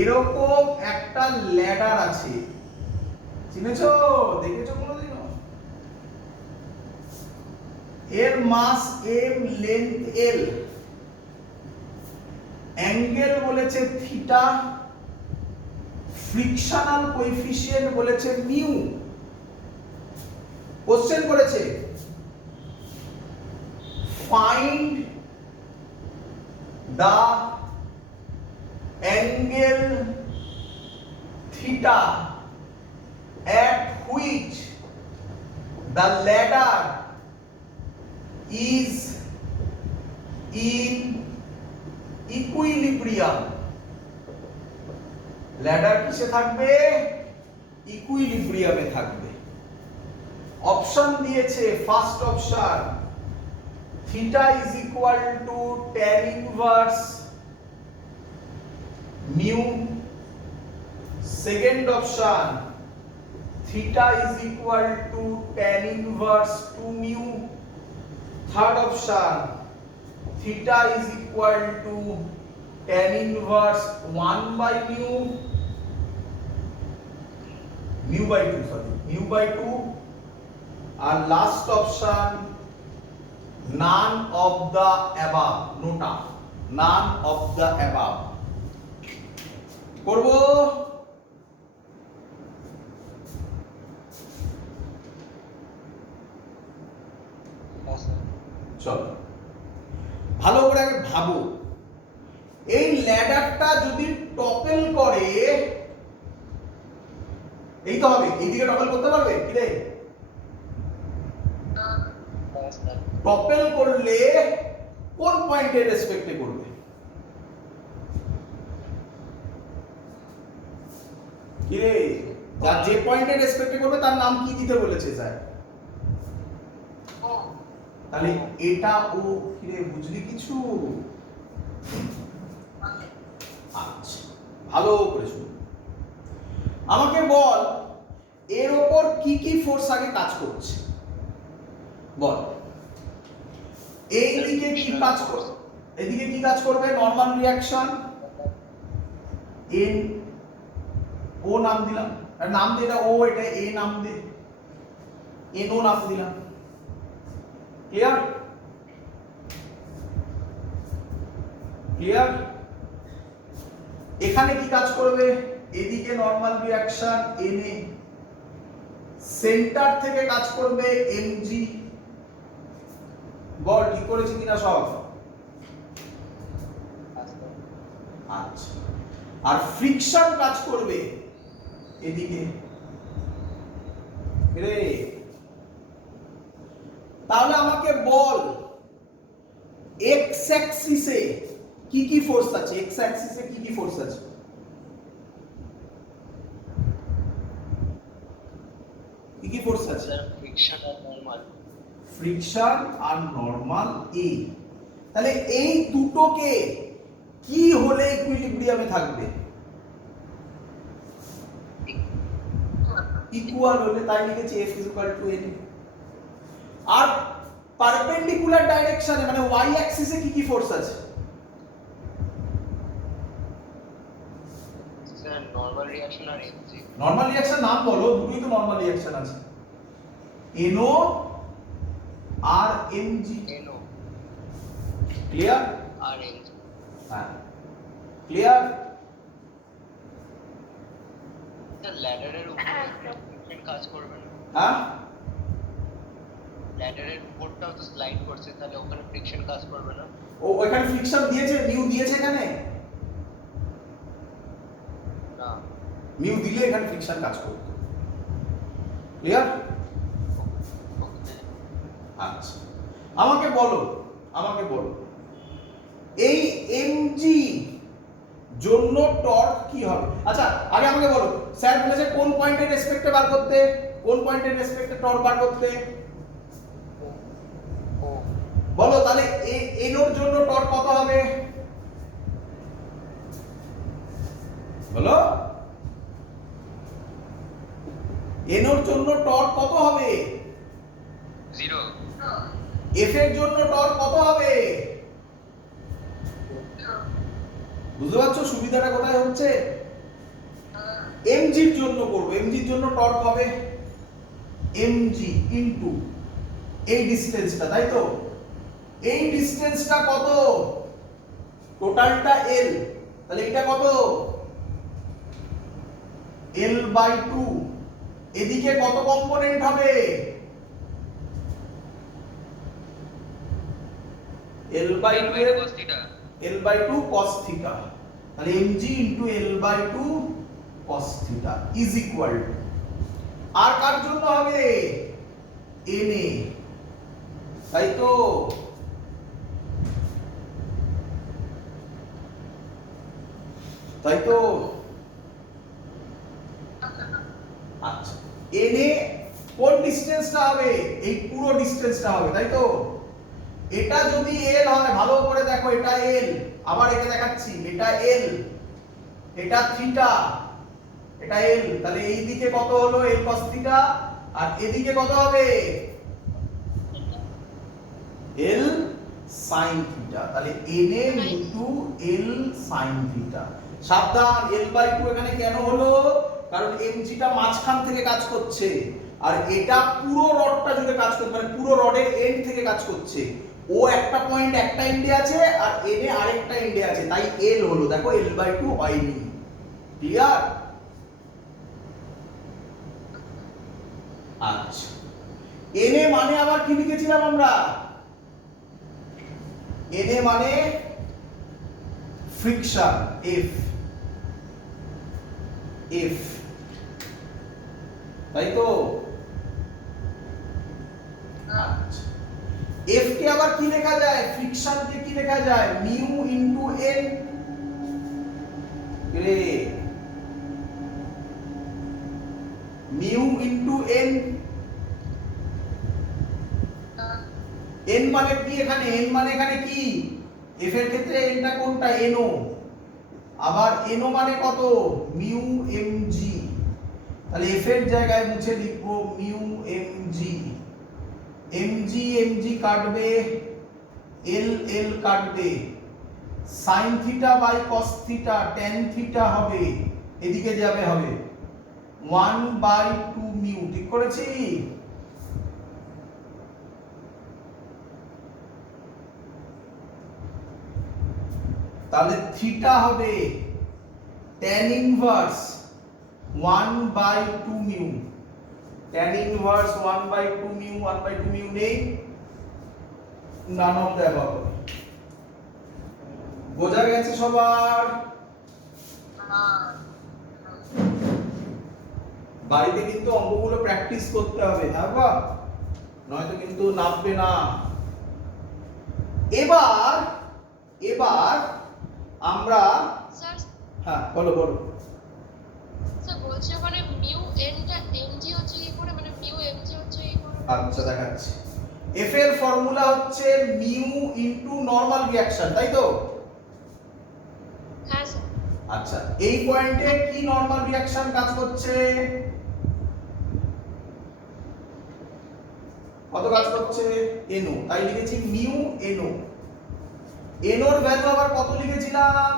এরকম একটা ল্যাডার আছে, চিনেছো? দেখেছো কোনোদিনও? এর মাস m, লেন্থ l, অ্যাঙ্গেল বলেছে থিটা, ফ্রিকশনাল কোএফিসিয়েন্ট বলেছে মিউ। কোশ্চেন করেছে find the angle theta at which the ladder is in equilibrium. ladder কিসে থাকবে? ইকুইলিব্রিয়ামে থাকবে। অপশন দিয়েছে first option theta is equal to tan inverse mu. Second option theta is equal to tan inverse 2 mu. Third option theta is equal to tan inverse 1 by mu. Mu by 2, sorry, mu by 2. And last option none of the above. নোটা none of the above করব। চলো ভালো করে আগে ভাবো, এই ল্যাডারটা যদি topple করে, এই তো হবে, এইদিকে টপেল করতে পারবে কি রে? টপেল করলে কোন পয়েন্টের রেসপেক্টে করবে? কি রে, যার যে পয়েন্টের রেসপেক্টে করবে তার নাম কি দিতে বলেছে স্যার? তাহলে এটা ও, কি রে বুঝলি কিছু? আচ্ছা ভালো করে শুন, আমাকে বল এর উপর কি কি ফোর্স আগে কাজ করছে বল। এইদিকে কি কাজ করবে? এদিকে কি কাজ করবে? নরমাল রিঅ্যাকশন এন, ও নাম দিলাম, আর নাম দে এটা ও, এটা এ নাম দে, এন ও নাম দিলাম। ক্লিয়ার? ক্লিয়ার? এখানে কি কাজ করবে? এদিকে normal reaction N A, centre থেকে কাজ করবে এমজি। বল ঠিক করেছি কিনা সব? আচ্ছা, আর ফ্রিকশন কাজ করবে এদিকে রে। তাহলে আমাকে বল এক্স অ্যাক্সিসে কি কি ফোর্স আছে? এক্স অ্যাক্সিসে কি কি ফোর্স আছে? কি কি ফোর্স আছে? ফ্রিকশন আর নরমাল। ফ্রিকশন আর নরমাল এ। তাহলে এই দুটোকে কি হলে ইকুইলিব্রিয়ামে থাকবে? ইকুয়াল হলে, তাই লিখেছি F = n। আর পারপেন্ডিকুলার ডাইরেকশনে মানে y অ্যাক্সিসে কি কি ফোর্স আছে? স্যার নরমাল রিঅ্যাকশন আর এমজি। নরমাল রিঅ্যাকশন নাম বলো, দুটোই তো নরমাল রিঅ্যাকশন আছে, NO আর mg। NO clear? আর এমজি। হ্যাঁ ক্লিয়ার? স্যার ল্যাডারের উপরে ফ্রিকশন কাজ করবে না? হ্যাঁ ল্যাডারের উপরটাও তো স্লাইড করছে, তাহলে ওখানে ফ্রিকশন কাজ করবে না? ও ওখানে ফ্রিকশন দিয়েছে, মিউ দিয়েছে এখানে? না। মিউ দিলে এখানে ফ্রিকশন কাজ করবে। ক্লিয়ার? আচ্ছা আমাকে বলো, আমাকে বলো এই এমজি জন্য টর্ক কি হবে? আচ্ছা আগে আমাকে বলো, স্যার বলেছে কোন পয়েন্টের রেসপেক্টে বার করতে, কোন পয়েন্টের রেসপেক্টে টর্ক বার করতে বলো। তাহলে এন এর জন্য টর্ক কত হবে বলো? এন এর জন্য টর্ক কত হবে? 0। এফ এর জন্য টর্ক কত হবে? বুঝতে পারছো সুবিধাটা কোথায় হচ্ছে? এমজির জন্য করব, এমজির জন্য টর্ক হবে এমজি ইনটু এই ডিসটেন্সটা, তাই তো? এই ডিসটেন্সটা কত? টোটালটা এল, তাহলে এটা কত? L by 2। এদিকে কত কম্পোনেন্ট হবে? L by 2 L by 2 cos theta L by 2 cos theta, তাহলে mg into L by 2 cos theta is equal to, আর কার জন্য হবে na, তাই তো আচ্ছা na কোন ডিসটেন্সটা হবে, এই পুরো ডিসটেন্সটা হবে, তাই তো এটা যদি l হয়, ভালো করে দেখো এটা l, আবার একে দেখাচ্ছি এটা l, এটা থিটা, এটা l, তাহলে এই দিকে কত হলো l cos থিটা, আর এদিকে কত হবে l sin থিটা, তাহলে na into l sin theta. সাবধান, l by 2 এখানে কেন হলো, কারণ mg টা মাঝখান থেকে কাজ করছে, আর এটা পুরো রডটা জুড়ে কাজ করছে, মানে পুরো রডের এন্ড থেকে কাজ করছে। ও একটা পয়েন্ট একটা এন্ডে আছে আর na আরেকটা এন্ডে আছে, তাই l হলো, দেখো l by 2 হয়নি। ক্লিয়ার? আচ্ছা, na মানে আবার কি লিখেছিলাম আমরা, na মানে ফ্রিকশন, f, তাই তো। আচ্ছা, f কে আবার কি লেখা যায়, ফ্রিকশন কে কি লেখা যায়, মিউ ইনটু n, রে মিউ ইনটু n, n মানে কি এখানে, n মানে এখানে কি, f এর ক্ষেত্রে n টা কোনটা, no, আবার no মানে কত, মিউ mg, তাহলে f এর জায়গায় মুছে লিখবো মিউ mg, mg কাটবে, l কাটবে, sin theta by cos theta tan theta হবে, এদিকে যাবে হবে 1/2 মিউ, ঠিক করেছি? তাহলে থিটা হবে tan inverse 1/2 mu, tan inverse 1/2 mu, 1/2 mu নেই, নান অফ দ্য অ্যাবাভ। বোঝা গেছে সবার? বাড়িতে কিন্তু অঙ্কগুলো প্র্যাকটিস করতে হবে, হ্যাঁ বা নয়তো কিন্তু নামবে না। এবার আমরা, স্যার হ্যাঁ বলো বলো। স্যার বলছি ওখানে মিউ এন টা এমজি হচ্ছে কি করে, মানে মিউ এমজি হচ্ছে কি করে? আচ্ছা দেখাচ্ছি, f এর ফর্মুলা হচ্ছে মিউ ইনটু নরমাল রিঅ্যাকশন, তাই তো? হ্যাঁ স্যার। আচ্ছা, এই পয়েন্টে কি নরমাল রিঅ্যাকশন কাজ করছে, কত কাজ করছে, no, তাই লিখেছি মিউ no, no এর ভ্যালু আবার কত লিখেছিলাম,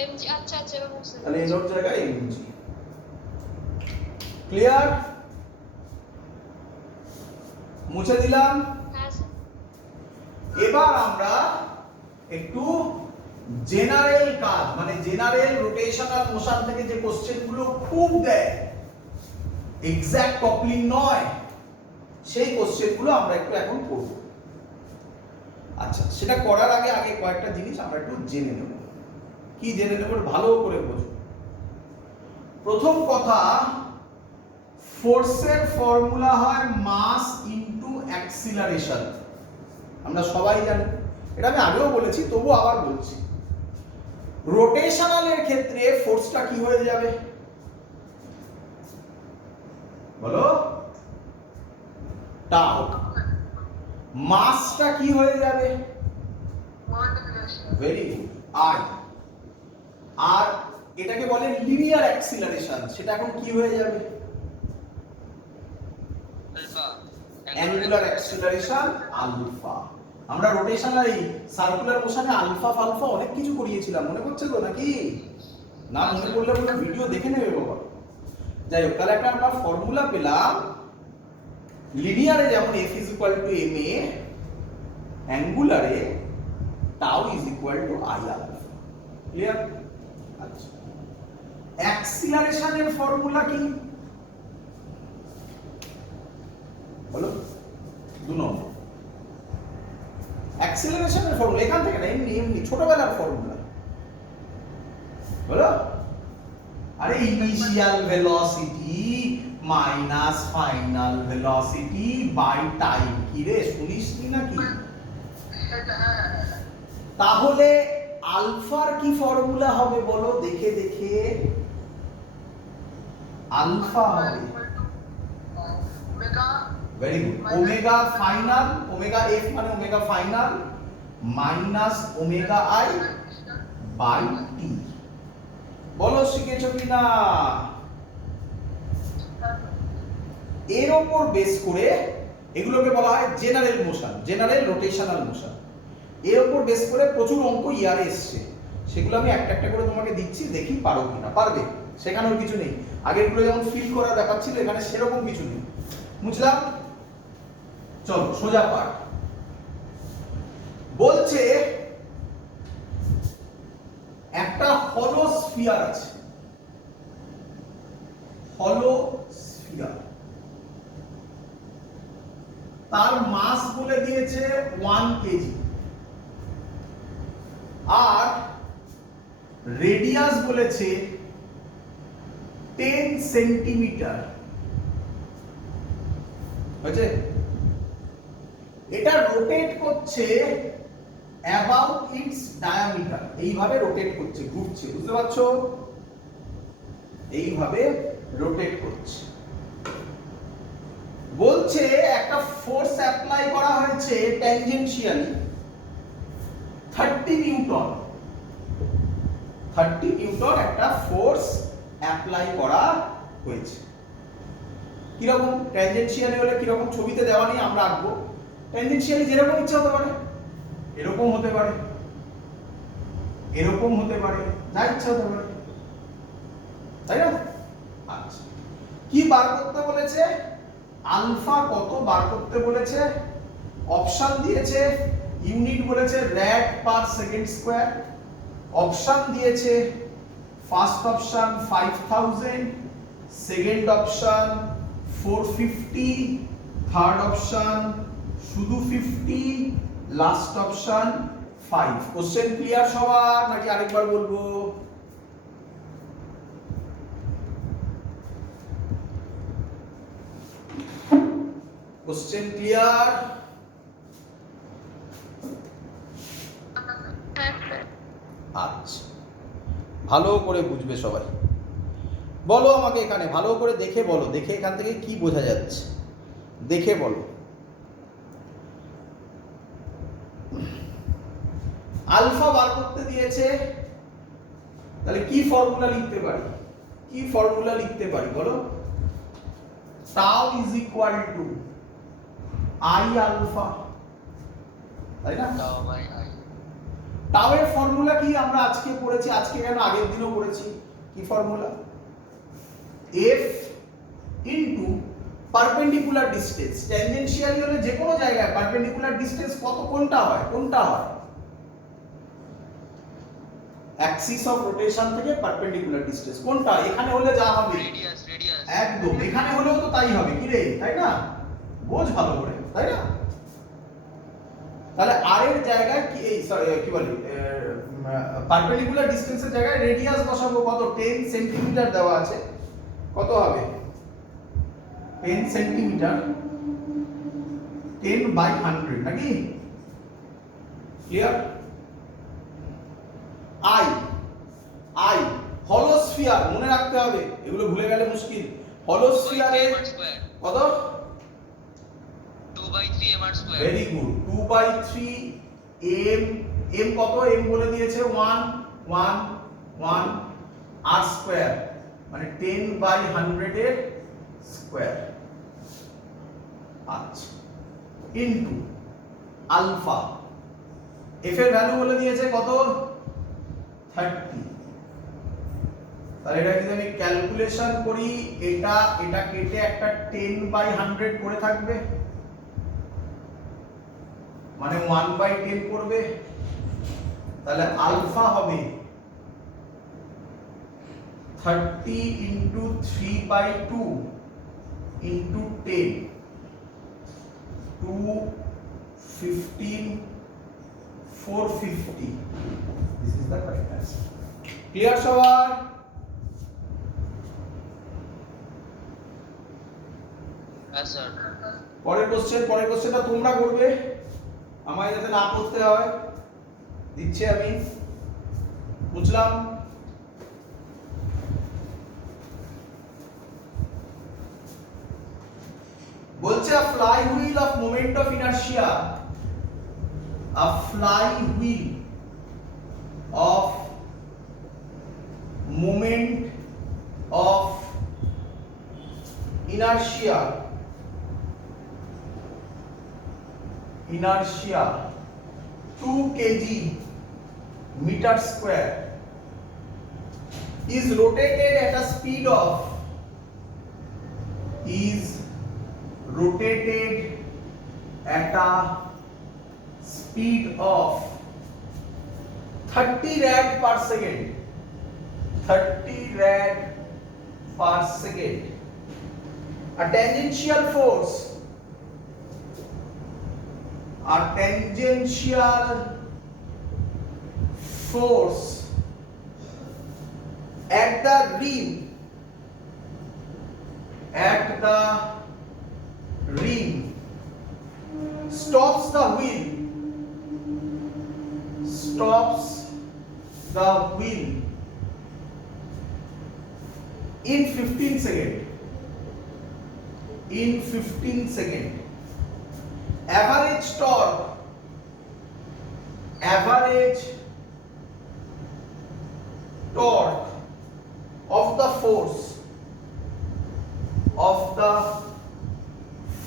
এমজি, আচ্ছা আচ্ছা এবার বুঝতে তাহলে পেরেছি। no এর জায়গায় mg। ক্লিয়ার? মুছে দিলাম। হ্যাঁ স্যার। এবার আমরা একটু জেনারেল কাজ, মানে জেনারেল রোটেশনাল মোশন থেকে যে কোশ্চেন গুলো খুব দেয়, এক্সাক্ট কপলিং নয়, সেই কোশ্চেন গুলো আমরা একটু এখন করব। আচ্ছা, সেটা করার আগে কয়েকটা জিনিস আমরা একটু জেনে নেব। কি জেনে নেব, ভালো করে বোঝো। প্রথম কথা, ফোর্সের ফর্মুলা হয় মাস ইনটু অ্যাক্সিলারেশন, আমরা সবাই জানি, এটা আমি আগেও বলেছি তবু আবার বলছি। রোটেশনালের ক্ষেত্রে ফোর্সটা কি হয়ে যাবে বলো, টাও। মাসটা কি হয়ে যাবে, ভেরি গুড, আর এটাকে বলে লিনিয়ার অ্যাক্সিলারেশন, সেটা এখন কি হয়ে যাবে, alpha অ্যাঙ্গুলার অ্যাক্সিলারেশন আলফা। আমরা রোটেশনাল এই সার্কুলার মোশনে আলফা ফালফা অনেক কিছু করিয়েছিলাম, মনে পড়ছে তো নাকি? না মনে পড়লে পুরো ভিডিও দেখে নেবে বাবা। যাই হোক, তাহলে একটা আমরা ফর্মুলা পেলাম, লিনিয়ারে যেমন f is equal to ma, অ্যাঙ্গুলারে tau is equal to I alpha। Clear? আচ্ছা, অ্যাক্সিলারেশনের ফর্মুলা কি বলো? 2 নম্বর অ্যাক্সিলারেশনের ফর্মুলা এখান থেকে না, এমনি এমনি ছোটবেলার ফর্মুলা বলো। আরে initial velocity minus final velocity by time. কি রে শুনিস নি নাকি? তাহলে আলফার কি ফর্মুলা হবে বলো দেখে দেখে? আলফা হবে very good omega final, omega F মানে omega final minus omega I by T. বলো শিখেছো কিনা? এর উপর বেস করে এগুলোকে বলা হয় general motion, general rotational motion. এর উপর বেস করে প্রচুর অঙ্ক ইয়ারে এসছে, সেগুলো আমি একটা একটা করে তোমাকে দিচ্ছি, দেখি পারো কিনা। পারবে, সেখানেও কিছু নেই। আগেরগুলো যেমন ফিল করার ব্যাপার ছিল, এখানে সেরকম কিছু নেই। বুঝলাম? চলো সোজা পাঠ। বলছে একটা হলো স্ফিয়ার আছে, হলো স্ফিয়ার, তার মাস বলে দিয়েছে 1 কেজি আর রেডিয়াস বলেছে 10 সেন্টিমিটার। বুঝছে? এটা রোটেট করছে অ্যাবাউট ইটস ডায়ামিটার, এইভাবে রোটেট করছে, ঘুরছে, বুঝতে পারছো? এইভাবে রোটেট করছে। বলছে একটা ফোর্স অ্যাপ্লাই করা হয়েছে ট্যানজেনশিয়ালি 30 নিউটন, 30 নিউটন একটা ফোর্স অ্যাপ্লাই করা হয়েছে। কিরকম ট্যানজেনশিয়ালি হলে কিরকম ছবিতে দেওয়া নেই, আমরা আঁকবো। ট্যানজেনশিয়ালি যেরকম ইচ্ছা হতে পারে, এরকম হতে পারে, এরকম হতে পারে, যা ইচ্ছা হতে পারে, তাই না? আচ্ছা, কি বার করতে বলেছে? আলফা কত বার করতে বলেছে? অপশন দিয়েছে, ইউনিট বলেছে র‍্যাড পার সেকেন্ড স্কয়ার। অপশন দিয়েছে, first option 5000, second option 450, third option শুধু 50, লাস্ট অপশন 5। কোশ্চেন ক্লিয়ার সবার নাকি আরেকবার বলবো? Question clear? আচ্ছা, ভালো করে বুঝবে সবাই। বলো আমাকে এখানে ভালো করে দেখে বলো, দেখে এখান থেকে কি বোঝা যাচ্ছে দেখে বলো। আলফা বার করতে দিয়েছে, তাহলে কি ফর্মুলা লিখতে পারি? কি ফর্মুলা লিখতে পারি বলো? Tau is equal to I alpha, তাই না? Tau by I. টাউ এর ফর্মুলা কি আমরা আজকে পড়েছি, আজকে কেন আগের দিনও পড়েছি। কি formula? F into perpendicular distance. Tangentially হলে যে কোনো জায়গায় পারপেন্ডিকুলার ডিসটেন্স কত, কোনটা হয়? কোনটা হয়? অ্যাক্সিস অফ রোটেশন থেকে পারপেন্ডিকুলার ডিসটেন্স কোনটা? এখানে হলে যা হবে রেডিয়াস, রেডিয়াস একদম, এখানে হলেও তো তাই হবে। কি রে, তাই না? বোঝ ভালো করে, তাই না? তাহলে আর এর জায়গায় কি, এই সরি কি বলি, পারপেন্ডিকুলার ডিসটেন্সের জায়গায় রেডিয়াস বসাবো কত? 10 সেন্টিমিটার দেওয়া আছে। কত হবে? 10 সেন্টিমিটার, 10 বাই 100 নাকি? ক্লিয়ার? আই, আই হলো স্ফিয়ার, মনে রাখতে হবে, এগুলো ভুলে গেলে মুশকিল। হলো স্ফিয়ারে কত? 2/3 m² very good, 2/3 m। m কত? m বলে দিয়েছে 1 1 1 r স্কয়ার, মানে 10 বাই 100 এর স্কয়ার। আচ্ছা, ইনটু আলফা, f এর ভ্যালু বলে দিয়েছে কত? 30। তাহলে এটা যদি আমি ক্যালকুলেশন করি, এটা এটা কেটে একটা 10 বাই 100 করে থাকবে, মানে 1/10 করবে। তাহলে আলফা হবে 30 into 3/2 into 10, 215 450. This is the correct answer. Clear সবার? হ্যাঁ স্যার। পরের কোশ্চেনটা তোমরা করবে, আমায় যাতে না করতে হয়। দিচ্ছি আমি, বুঝলাম? বলছে a flywheel of moment of inertia, a flywheel of moment of inertia 2 kg meter square is rotated at a speed of 30 rad per second. 30 rad per second. A tangential force at the rim stops the wheel in 15 seconds. Average torque of the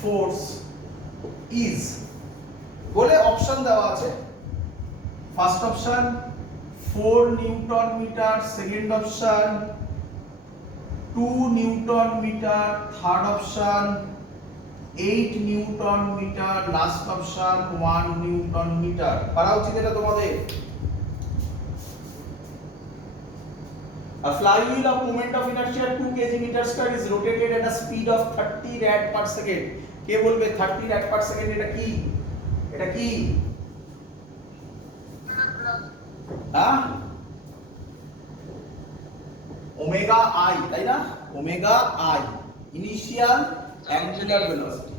force is, বলে option দেওয়া আছে। First option 4 newton metre, second option 2 newton metre, third option 8 newton metre, last option 1 newton metre. পারা উচিত এটা তোমাদের। A flywheel of moment of inertia 2 kg meter square is rotated at a speed of 30 rad per second. কে বলবে 30 rad per second এটা কি? এটা কি? হ্যাঁ, ওমেগা আই, তাই না? Omega I initial angular velocity.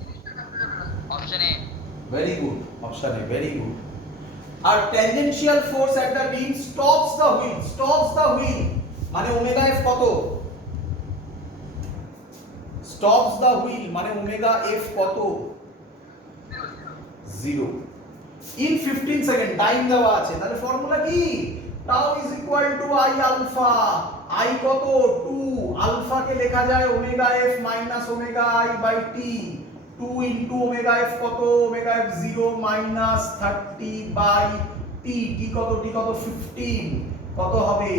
Option A. Very good, option A, very good. আর tangential force at the rim stops the wheel মানে ওমেগা এফ কত? stops the wheel মানে ওমেগা এফ কত? 0 in 15 সেকেন্ড টাইম দেওয়া আছে। তাহলে formula কি? tau is equal to i alpha। i কত? 2। আলফা কে লেখা যায় omega F minus omega I by T. 2 into omega F কত? Omega F 0 minus 30 by T. T কত? টি কত? 15। কত হবে?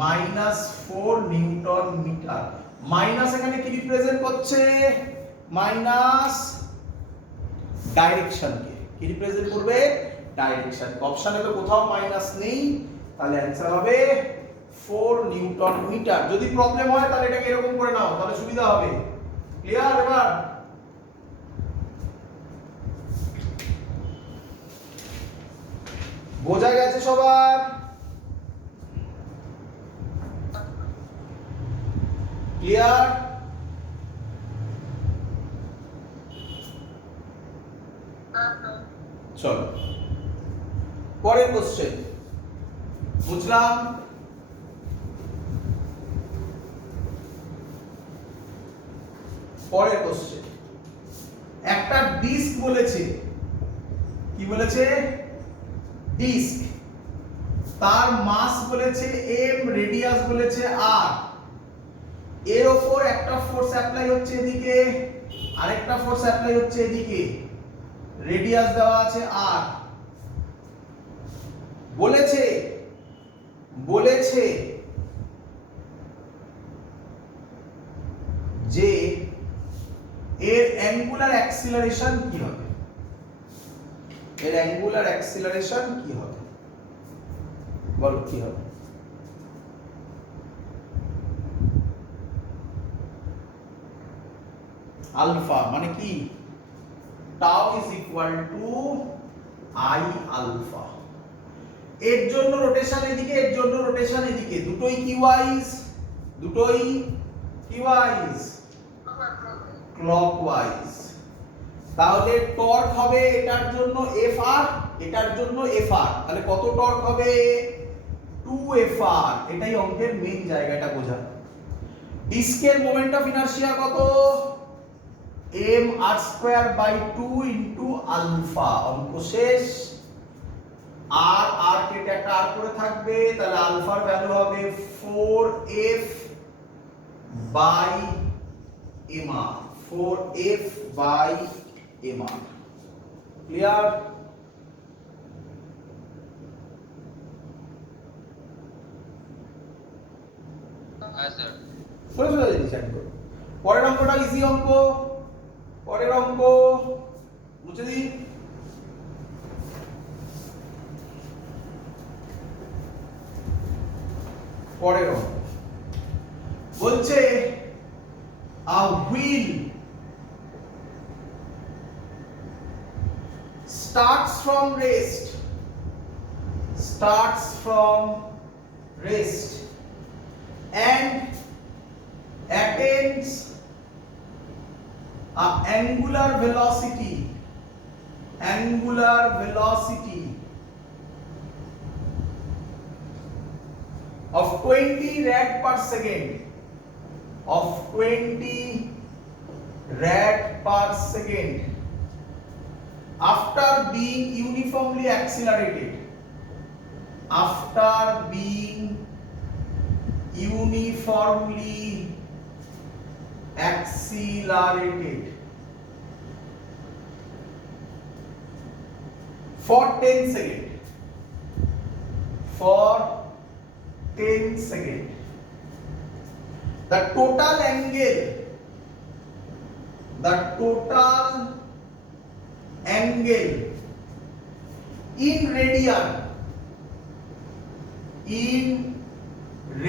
-4 নিউটন মিটার। মাইনাস এখানে কি রিপ্রেজেন্ট করছে? মাইনাস ডাইরেকশনকে কি রিপ্রেজেন্ট করবে? ডাইরেকশন। অপশনে তো কোথাও মাইনাস নেই, তাহলে অ্যানসার হবে 4 নিউটন মিটার। যদি প্রবলেম হয় তাহলে এটাকে এরকম করে নাও, তাহলে সুবিধা হবে। ক্লিয়ার? এবার বোঝা গেছে সবার? ক্লিয়ার? চলো পরের কোশ্চেন। বুঝলাম? পরের কোশ্চেন, একটা ডিস্ক বলেছে। কি বলেছে? ডিস্ক। তার মাস বলেছে m, রেডিয়াস বলেছে r। এর উপর একটা ফোর্স অ্যাপ্লাই হচ্ছে এদিকে, আরেকটা ফোর্স অ্যাপ্লাই হচ্ছে এদিকে। রেডিয়াস দেওয়া আছে r। বলেছে যে এর অ্যাঙ্গুলার অ্যাক্সিলারেশন কি হবে? বলো কি হবে? আলফা মানে কি tau is equal to I alpha. এর জন্য রোটেশন এদিকে, এর জন্য রোটেশন এদিকে, দুটোই কি ওয়াইজ, দুটোই কি ওয়াইজ, ক্লকওয়াইজ। তাহলে টর্ক হবে এটার জন্য এফ আর, এটার জন্য এফ আর, তাহলে কত টর্ক হবে 2 FR। এটাই অঙ্কের মেইন জায়গাটা বোঝা। ডিস্কের মোমেন্ট অফ ইনারশিয়া কত mr²/2 ইনটু আলফা। অঙ্ক শেষ। আর আর কেটে একটা আর করে থাকবে, তাহলে আলফার ভ্যালু হবে 4f/mr, 4f/mr। ক্লিয়ার? হ্যাঁ স্যার। সোজা জিনিস একদম। পরের অঙ্কটা ইজি অঙ্ক, পরের অঙ্ক মুছে দিন। পরের অঙ্ক বলছে a wheel starts from rest and attains a angular velocity of 20 rad per second, after being uniformly accelerated for 10 seconds. The total angle in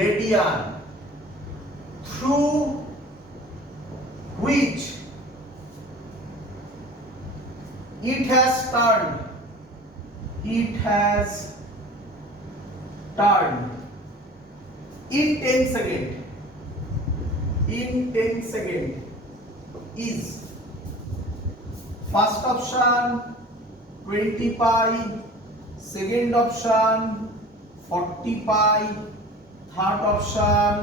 radian through which it has turned in 10 seconds is first option 20 pi, second option 40 pi, third option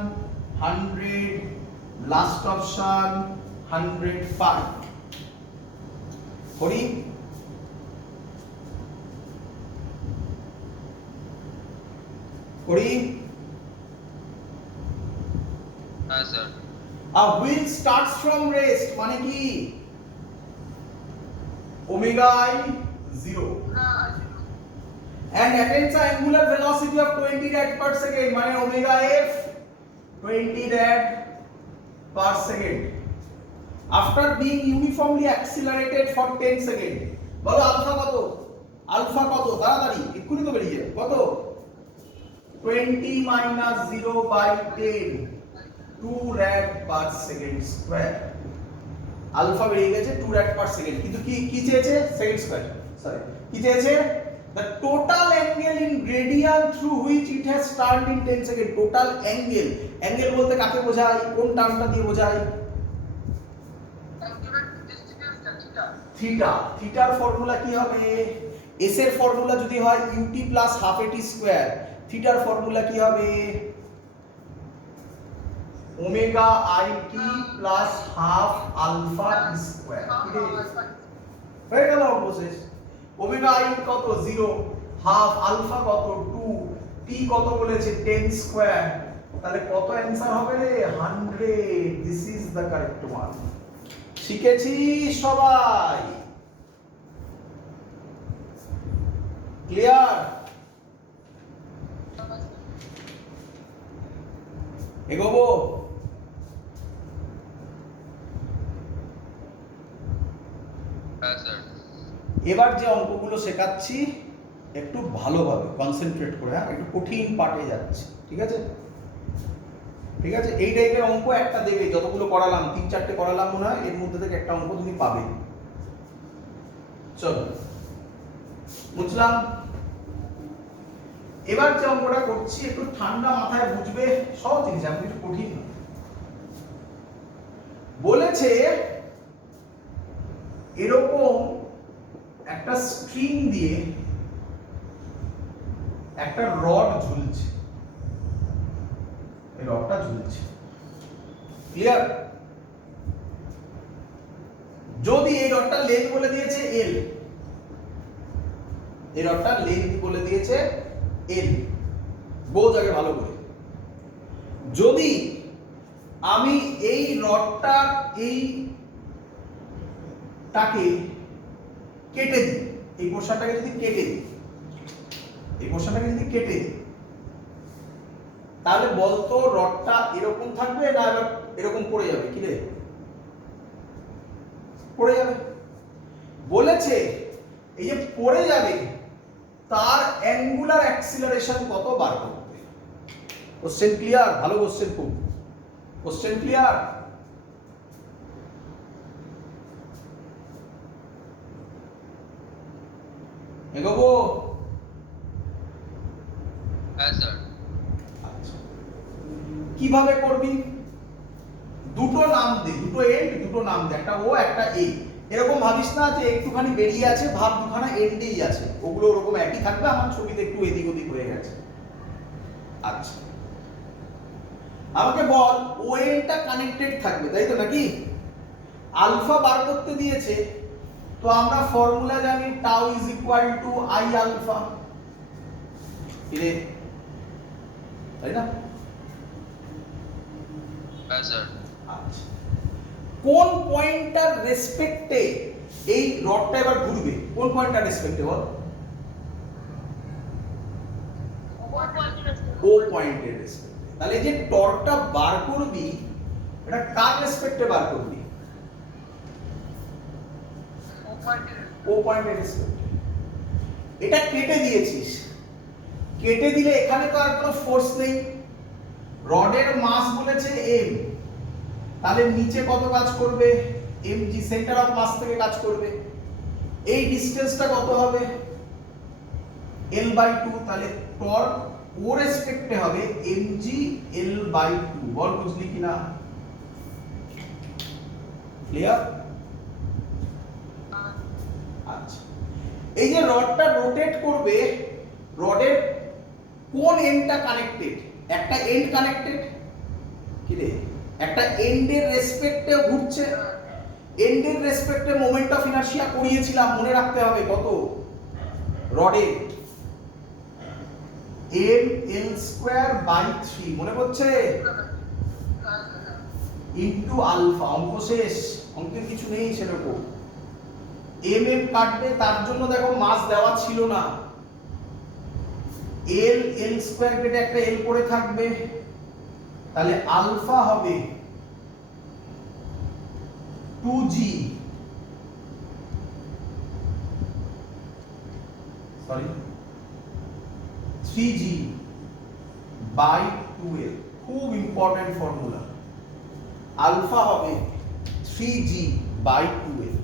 100, last option 100 pi। করি হ্যাঁ sir. A wheel starts from rest মানে কি omega I 0 and attains an angular velocity of 20 rad per second মানে omega f 20 rad per second after being uniformly accelerated for 10 seconds। বলো alpha কত তাড়াতাড়ি এক্ষুনি তো বেরিয়ে যাবে, কত 20 minus 0/10 2 rad per second square। Alpha বেরিয়ে গেছে 2 rad per second, কিন্তু কি চেয়েছে সেকেন্ড স্কয়ার, সরি কি চেয়েছে the total angle in radian through which it has turned in 10 seconds। Total angle বলতে কাকে বোঝায়, কোন টার্মটা দিয়ে বোঝায়, থিটা। থিটার ফর্মুলা কি হবে, s এর ফর্মুলা যদি হয় ut plus half at square, থিটার ফর্মুলা কি হবে omega i t plus half alpha square। হয়ে গেল অবশেষ। ওমেগা i কত 0, হাফ আলফা কত 2, t কত বলেছে 10 স্কয়ার, তাহলে কত অ্যানসার হবে রে 100। This is the correct one. শিখেছি সবাই? ক্লিয়ার? এগোবো? হ্যাঁ স্যার। এবার যে অঙ্কগুলো শেখাচ্ছি একটু ভালোভাবে কনসেন্ট্রেট করে, হ্যাঁ একটু কঠিন পার্টে যাচ্ছি, ঠিক আছে? ঠিক আছে, এই টাইপের অঙ্ক একটা দেবে, যতগুলো করালাম 3-4টে করালাম মনে হয়, এর মধ্যে থেকে একটা অঙ্ক তুমি পাবে। চলো বুঝলাম। এবার যে অঙ্কটা করছি একটু ঠান্ডা মাথায় বুঝবে, সহজ জিনিস, আমি কিছু কঠিন না। বলেছে এরকম একটা স্ট্রিং দিয়ে একটা রড ঝুলছে, এই রডটা ঝুলছে, ক্লিয়ার? যদি এই রডটার লেন্থ বলে দিয়েছে এল, এই রডটার লেন্থ বলে দিয়েছে এল, বোঝ আগে ভালো করে। যদি আমি এই রডটার এইটাকে কেটে দিই, এই পোর্শনটাকে যদি কেটে দিই, এই পোর্শনটাকে যদি কেটে দিই, তাহলে বলতো রডটা এরকম থাকবে না এবার এরকম পড়ে যাবে? কি রে, পড়ে যাবে। বলেছে এই যে পড়ে যাবে তার অ্যাঙ্গুলার অ্যাক্সিলারেশন কত বার করতে। Question clear? ভালো কোশ্চেন, খুব কোশ্চেন ক্লিয়ার। এগোবো? হ্যাঁ স্যার। আচ্ছা, কিভাবে করবি? দুটো নাম দে, দুটো এন্ড দুটো নাম দে, একটা ও একটা এ। এরকম ভাবিস না যে একটুখানি বেরিয়ে আছে, ভাব দুখানা এন্ডেই আছে, ওগুলো ওরকম একই থাকবে, আমার ছবিতে একটু এদিক ওদিক হয়ে গেছে। আচ্ছা, আমাকে বল ও এন্ডটা কানেক্টেড থাকবে, তাই তো নাকি? আলফা বার করতে দিয়েছে, তো আমরা ফর্মুলা জানি tau is equal to I alpha, তাই না? হ্যাঁ স্যার। আচ্ছা, কোন পয়েন্টটার রেসপেক্টে এই রডটা এবার ঘুরবে? কোন পয়েন্টটার রেসপেক্টে বল? ও পয়েন্টের রেসপেক্টে। তাহলে যে টর্কটা বার করবি এটা কার রেসপেক্টে বার করবি? ও পয়েন্টের রেসপেক্টে। এটা কেটে দিয়েছিস, কেটে দিলে এখানে তো আর কোনো ফোর্স নেই, রডের মাস বলেছে এম, তাহলে নিচে কত কাজ করবে? mg, সেন্টার অফ মাস থেকে কাজ করবে। এই ডিসটেন্সটা কত হবে? l/2, তাহলে টর্ক ও রেসপেক্টে হবে mg l/2। বল বুঝলি কিনা? ক্লিয়ার? আচ্ছা, এই যে রডটা রোটেট করবে, রডের কোন এন্ডটা কানেক্টেড? একটা এন্ড কানেক্টেড, কি রে? একটা এন্ডের রেসপেক্টে ঘুরছে, এন্ডের রেসপেক্টে মোমেন্ট অফ ইনারশিয়া করিয়েছিলাম, মনে রাখতে হবে কত? রডে ml²/3, মনে পড়ছে? Into alpha. অঙ্ক শেষ, অঙ্কের কিছু নেই সেরকম। mm কাটবে, তার জন্য দেখো মাস দেওয়া ছিল না, l² কেটে একটা l পড়ে থাকবে, তাহলে আলফা হবে 2g, সরি 3g/2l। খুব ইম্পর্টেন্ট ফর্মুলা, আলফা হবে 3g/2l।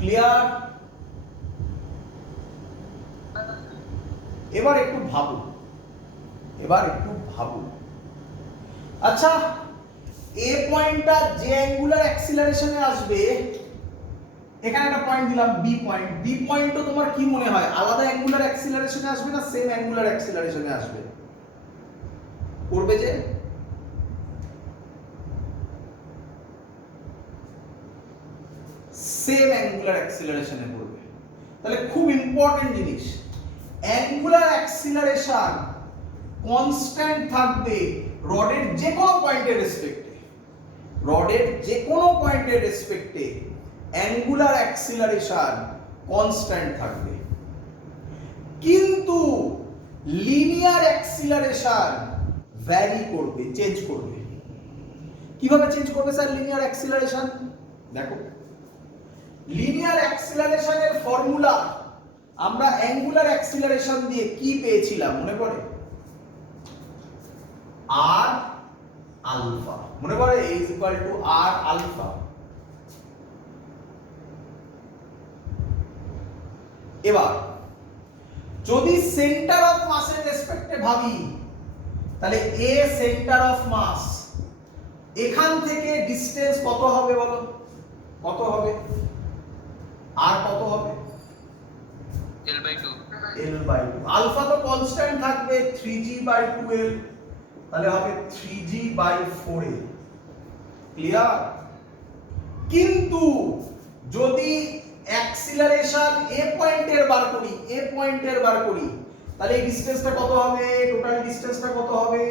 ক্লিয়ার? এবার একটু ভাবো, এবার একটু ভাবো। আচ্ছা, এ পয়েন্টটা যে অ্যাঙ্গুলার অ্যাক্সিলারেশনে আসবে, এখানে একটা পয়েন্ট দিলাম বি পয়েন্ট, বি পয়েন্টও তোমার কি মনে হয় আলাদা অ্যাঙ্গুলার অ্যাক্সিলারেশনে আসবে না সেম অ্যাঙ্গুলার অ্যাক্সিলারেশনে আসবে? করবে যে সেম অ্যাঙ্গুলার অ্যাক্সিলারেশনে পড়বে। তাহলে খুব ইম্পর্টেন্ট জিনিস, অ্যাঙ্গুলার অ্যাক্সিলারেশন কনস্ট্যান্ট থাকবে রডের যে কোনো পয়েন্টের রেসপেক্টে, রডের যে কোনো পয়েন্টের রেসপেক্টে অ্যাঙ্গুলার অ্যাক্সিলারেশন কনস্ট্যান্ট থাকবে, কিন্তু লিনিয়ার অ্যাক্সিলারেশন ভ্যারি করবে, চেঞ্জ করবে। কিভাবে চেঞ্জ করবে স্যার লিনিয়ার অ্যাক্সিলারেশন? দেখো, লিনিয়ার অ্যাক্সিলারেশনের ফর্মুলা আমরা অ্যাঙ্গুলার অ্যাক্সিলারেশন দিয়ে কি পেয়েছিলাম মনে পড়ে? r alpha. মনে পড়ে a is equal to r alpha. এবার যদি সেন্টার অফ মাসের রেসপেক্টে ভাবি তাহলে a সেন্টার অফ মাস, এখান থেকে ডিসটেন্স কত হবে বলো, কত হবে আর কত হবে L/2 L/2। আলফা তো কনস্ট্যান্ট থাকবে 3g/2l, তাহলে হবে 3g/4l। ক্লিয়ার? কিন্তু যদি অ্যাক্সিলারেশন a পয়েন্টের বার করি, a পয়েন্টের বার করি, তাহলে এই ডিসটেন্সটা কত হবে, টোটাল ডিসটেন্সটা কত হবে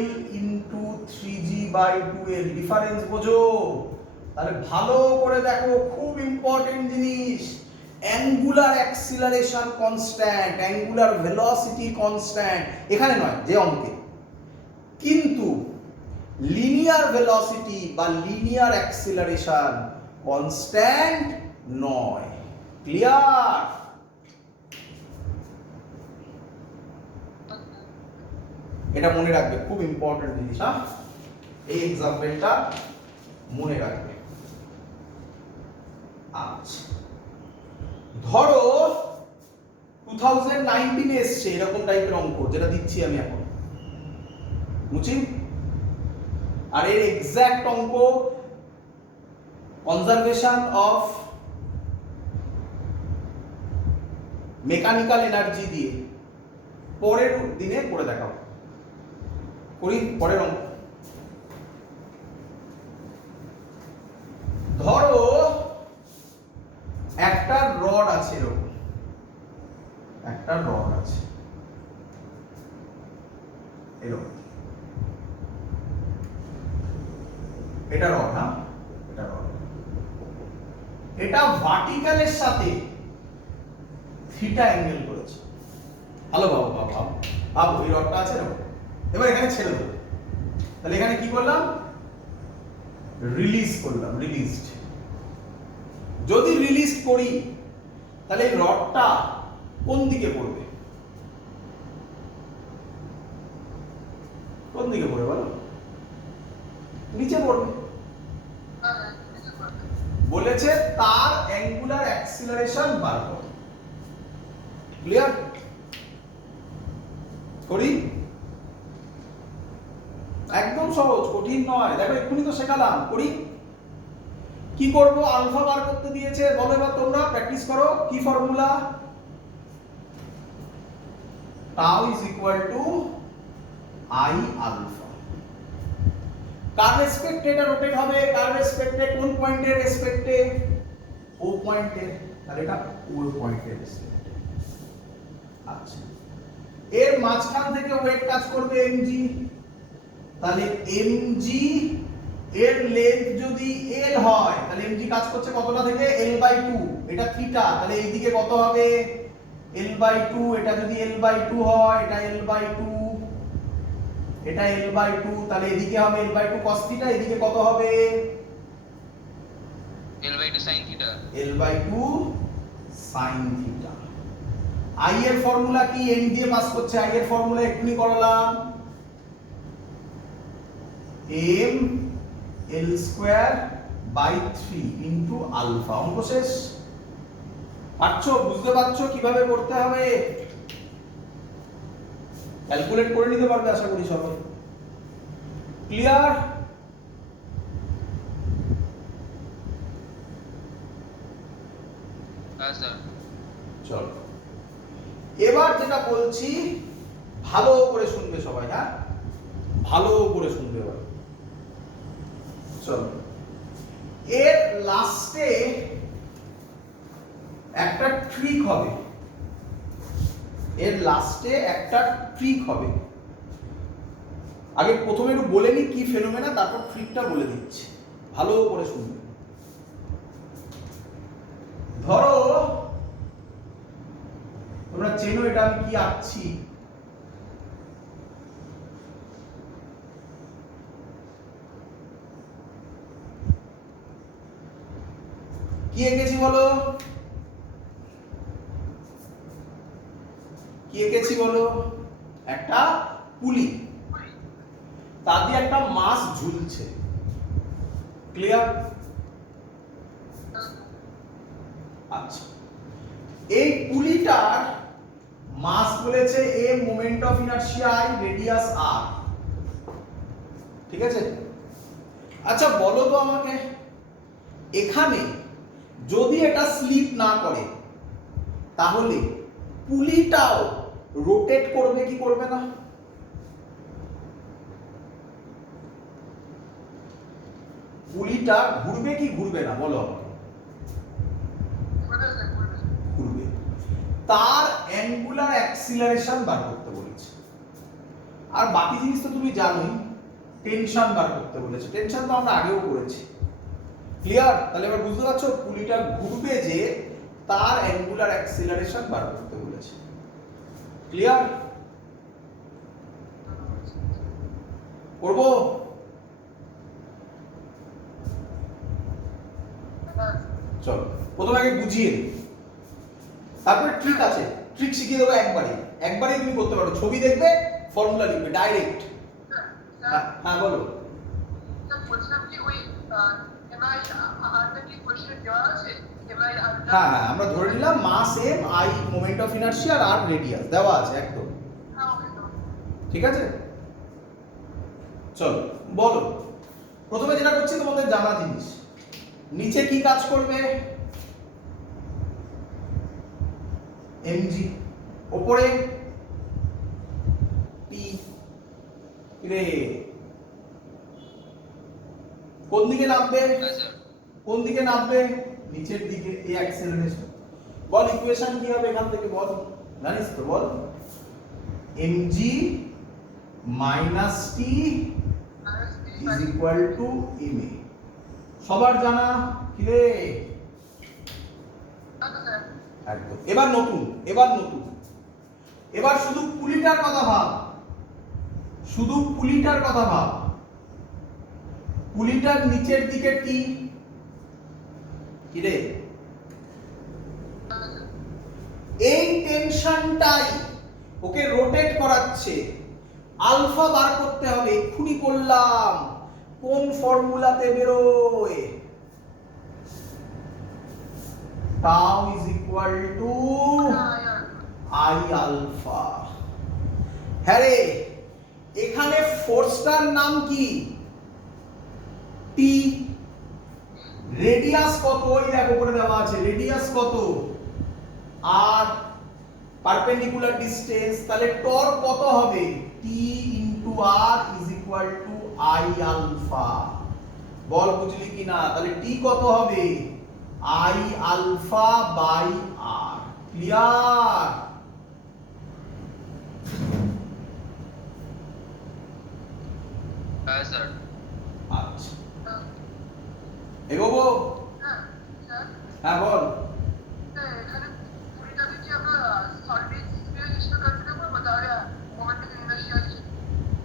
l ইনটু 3g/2l। ডিফারেন্স বোঝো? তাহলে ভালো করে দেখো, খুব ইম্পর্টেন্ট জিনিস। Angular acceleration constant, angular velocity constant, এখানে নয় যে অঙ্কে, কিন্তু লিনিয়ার ভেলোসিটি বা লিনিয়ার অ্যাক্সিলারেশন কনস্ট্যান্ট নয়। ক্লিয়ার? এটা মনে রাখবে, খুব ইম্পর্টেন্ট জিনিস। হ্যাঁ, এই এক্সাম্পলটা মনে রাখবে। আচ্ছা, ধরো 2019 এসছে এরকম টাইপের অঙ্ক, যেটা দিচ্ছি আমি এখন, বুঝছি? আর এর এক্সাক্ট অঙ্ক কনজারভেশন অফ মেকানিক্যাল এনার্জি দিয়ে পরের দিনে করে দেখাবো। করি পরের অঙ্ক। ধরো একটা রড আছে, এরকম একটা রড আছে এরকম, এটা রড, না এটা রড, এটা ভার্টিক্যালের সাথে থিটা অ্যাঙ্গেল করেছে। ভালো ভাবো ভাবো ভাবো ভাবো, এই রডটা আছে এরকম, এবার এখানে ছেড়ে দেবো, তাহলে এখানে কি করলাম, রিলিজ করলাম, রিলিজড। যদি রিলিজ করি তাহলে এই রডটা কোন দিকে পড়বে, কোন দিকে পড়বে বলো, নিচে পড়বে। বলেছে তার অ্যাঙ্গুলার অ্যাক্সিলারেশন বার করো। ক্লিয়ার? করি? একদম সহজ, কঠিন নয়। দেখো এক্ষুনি তো শেখালাম। করি? কি করব, আলফা বার করতে দিয়েছে, বলো এবার তোমরা প্র্যাকটিস করো। কি formula? Tau is equal to I alpha. কার রেসপেক্টে এটা রোটেট হবে, কার রেসপেক্টে, কোন পয়েন্টের রেসপেক্টে, ও পয়েন্টের, তাহলে এটা ও পয়েন্টের রেসপেক্টে। আচ্ছা, এর মাঝখান থেকে ওয়েট কাজ করবে mg, তাহলে mg এর লেন্থ যদি l হয় তাহলে mg কাজ করছে কতটা থেকে, l/2, এটা থিটা, তাহলে এইদিকে কত হবে l/2, এটা যদি l/2 হয়, এটা l/2, এটা l/2, তাহলে এদিকে হবে l/2 cos থিটা, এদিকে কত হবে L/2 sin theta, l/2 sin theta. i এর ফর্মুলা কি, m দিয়ে পাস করছে, i এর ফর্মুলা এক্ষুনি করালাম, m l/3 ইনটু আলফা। অঙ্ক শেষ। পারছো? বুঝতে পারছো কিভাবে করতে হবে? ক্যালকুলেট করে নিতে পারবে আশা করি সবাই। ক্লিয়ার? হ্যাঁ স্যার। চলো এবার যেটা বলছি ভালো করে শুনবে সবাই। হ্যাঁ, ভালো করে শুনবে এবার। চলো, এর লাস্টে একটা ট্রিক হবে, এর লাস্টে একটা ট্রিক হবে। আগে প্রথমে একটু বলে নি কি ফেনোমেনা, তারপর ট্রিকটা বলে দিচ্ছি, ভালো করে শুনবে। ধরো তোমরা চেনো এটা আমি কি আঁকছি, কি এঁকেছি বলো, কি এঁকেছি বলো, একটা পুলি। তার দিয়ে একটা মাস ঝুলছে। ক্লিয়ার? আচ্ছা, এই পুলিটার মাস বলেছে এ, moment of inertia I, radius R. ঠিক আছে? আচ্ছা বলো তো আমাকে, এখানে যদি এটা স্লিপ না করে তাহলে পুলিটাও রোটেট করবে কি করবে না? পুলিটা ঘুরবে কি ঘুরবে না বলো আমাকে? ঘুরবে। তার অ্যাঙ্গুলার অ্যাক্সিলারেশন বার করতে বলেছে। আর বাকি জিনিস তো তুমি জানোই, টেনশন বার করতে বলেছে। টেনশন তো আমরা আগেও করেছি। ক্লিয়ার? তাহলে এবার বুঝতে পারছো পুলিটা ঘুরবে যে তার অ্যাঙ্গুলার অ্যাক্সিলারেশন বার করতে বলেছে। ক্লিয়ার? করব? চলো প্রথমে আগে বুঝিয়ে নিই, তারপরে ট্রিক আছে, ট্রিক শিখিয়ে দেবো একবারেই তুমি করতে পারো। ছবি দেখবে, ফর্মুলা লিখবে ডাইরেক্ট। হ্যাঁ বলো। হ্যাঁ হ্যাঁ, আমরা ধরে নিলাম mass M, I moment of inertia আর রেডিয়াস দেওয়া আছে একদম। ঠিক আছে, চলো বলো। প্রথমে যেটা করছি তোমাদের জানা জিনিস, নিচে কি কাজ করবে? এমজি, উপরে টি। রে কোন দিকে নামবে? কোন দিকে নামবে? নিচের দিকে। এই অ্যাক্সেলারেশন। বল ইকুয়েশন কি হবে এখান থেকে বল, জানিস তো? বল mg - t is equal to ma। সবার জানা কি রে? একদম। এবার নতুন, এবার শুধু পুলিটার কথা ভাব, শুধু পুলিটার কথা ভাব। পুলিটার নিচের দিকে টি, কি রে? এই টেনশনটাই ওকে রোটেট করাচ্ছে। আলফা বার করতে হবে, এক্ষুনি করলাম। কোন ফর্মুলাতে বেরোয়? Tau is equal to I alpha. হ্যাঁ রে, এখানে ফোর্সটার নাম কি? টি। রেডিয়াস কত? ওই দেখো করে দেওয়া আছে, রেডিয়াস কত? আর পারপেন্ডিকুলার ডিসটেন্স, তাহলে টর্ক কত হবে? T into R is equal to I alpha. বল বুঝলি কিনা? তাহলে টি কত হবে? I alpha by R. Clear? হ্যাঁ স্যার। আচ্ছা এগোবো? হ্যাঁ বল।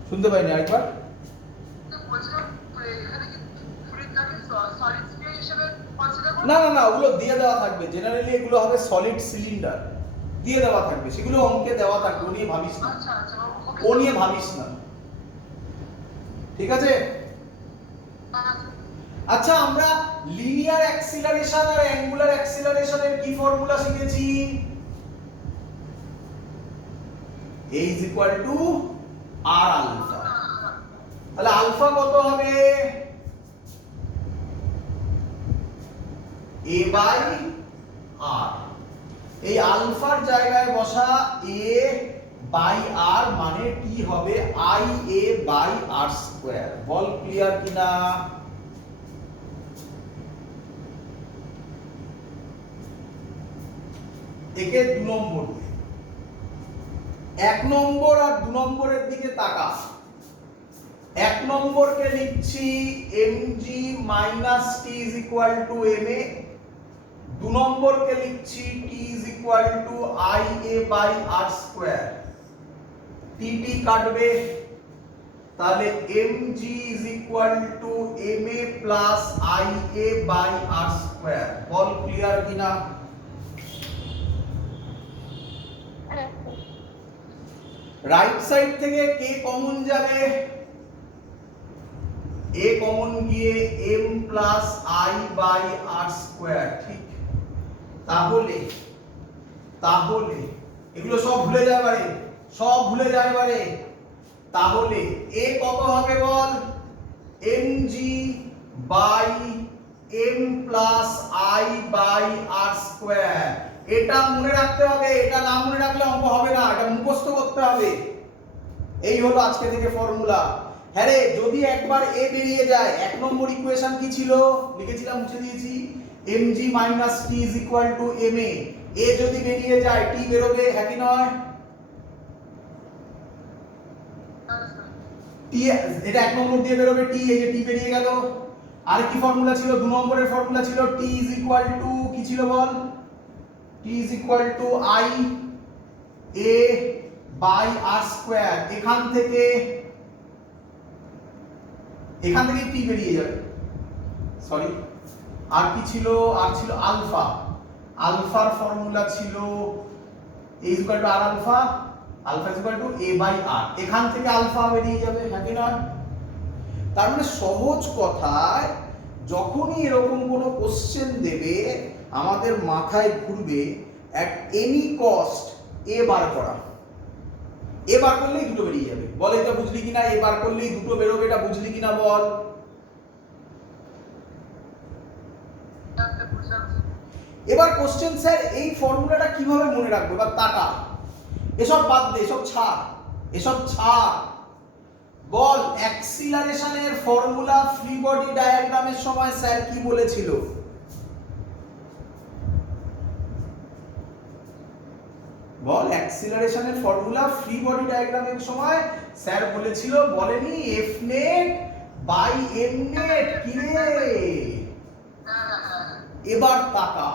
শুনতে পাইনি, আরেকবার। না না না, ওগুলো দিয়ে দেওয়া থাকবে। জেনারেলি এগুলো হবে সলিড সিলিন্ডার, দিয়ে দেওয়া থাকবে, সেগুলো অঙ্কে দেওয়া থাকবে। ও নিয়ে ভাবিস না, ও নিয়ে ভাবিস না। ঠিক আছে? আচ্ছা, আমরা লিনিয়ার অ্যাক্সিলারেশন আর অ্যাঙ্গুলার অ্যাক্সিলারেশনের কি ফর্মুলা শিখেছি? a is equal to r alpha. তাহলে আলফা কত হবে? a by r। এই আলফার জায়গায় বসা a বাই r মানে কি হবে? i a by r square. বল ক্লিয়ার কিনা? একে 2 নম্বর, 1 নম্বর আর 2 নম্বরের দিকে তাকা। 1 নম্বরকে লিখছি mg - t is equal to ma। 2 নম্বরকে লিখছি t is equal to ia by r square। t কাটবে, তাহলে mg is equal to ma plus ia by r square। বল ক্লিয়ার কিনা? রাইট সাইড থেকে কে কমন যাবে? এ কমন গিয়ে m plus i by r square, ঠিক? তাহলে তাহলে এগুলো সব ভুলে যায় বারে, সব ভুলে যায় বারে। তাহলে এ কত হবে বল? mg by m plus i by r square. এটা মনে রাখতে হবে, এটা না মনে রাখলে অঙ্ক হবে না, এটা মুখস্থ করতে হবে। এই হলো আজকে থেকে ফর্মুলা। হ্যাঁ রে, যদি একবার এ বেরিয়ে যায়, এক নম্বর ইকুয়েশন কি ছিল লিখেছিলাম, মুছে দিয়েছি, mg minus t is equal two ma। এ যদি বেরিয়ে যায় t বেরোবে, হ্যাঁ কি নয়? t, এটা এক নম্বর দিয়ে বেরোবে t, এই যে t বেরিয়ে গেল। আর কি ফর্মুলা ছিল? দু নম্বরের ফর্মুলা ছিল t ইজ ইকুয়াল টু, কি ছিল বল? t is equal to i a by r square. এখান থেকে t বেরিয়ে যাবে, সরি। আর কি ছিল? আর ছিল আলফা। আলফার ফর্মুলা ছিল a is equal to r alpha, alpha is equal to a by r। এখান থেকে আলফা বেরিয়ে যাবে, হ্যাঁ কি নয়? তার মানে সহজ কথায় যখনই এরকম কোনো কোশ্চেন দেবে, আমাদের মাথায় ঘুরবে অ্যাট এনি কস্ট এ বার করা। এ বার করলেই দুটো বেরিয়ে যাবে। বল এটা বুঝলি কিনা? এ বার করলেই দুটো বেরোবে, এটা বুঝলি কিনা বল? এবার কোশ্চেন, স্যার এই ফর্মুলাটা কিভাবে মনে রাখবো? এবার তাকা, এসব বাদ দে, এসব ছাড়, এসব ছাড়। বল অ্যাক্সিলারেশনের ফর্মুলা ফ্রি বডি ডায়াগ্রামের সময় স্যার কি বলেছিল? বল অ্যাক্সিলারেশনের ফর্মুলা ফ্রি বডি ডায়াগ্রামের সময় স্যার বলেছিল, বলেনি? F net by M net. কি রে? এবার তাকা,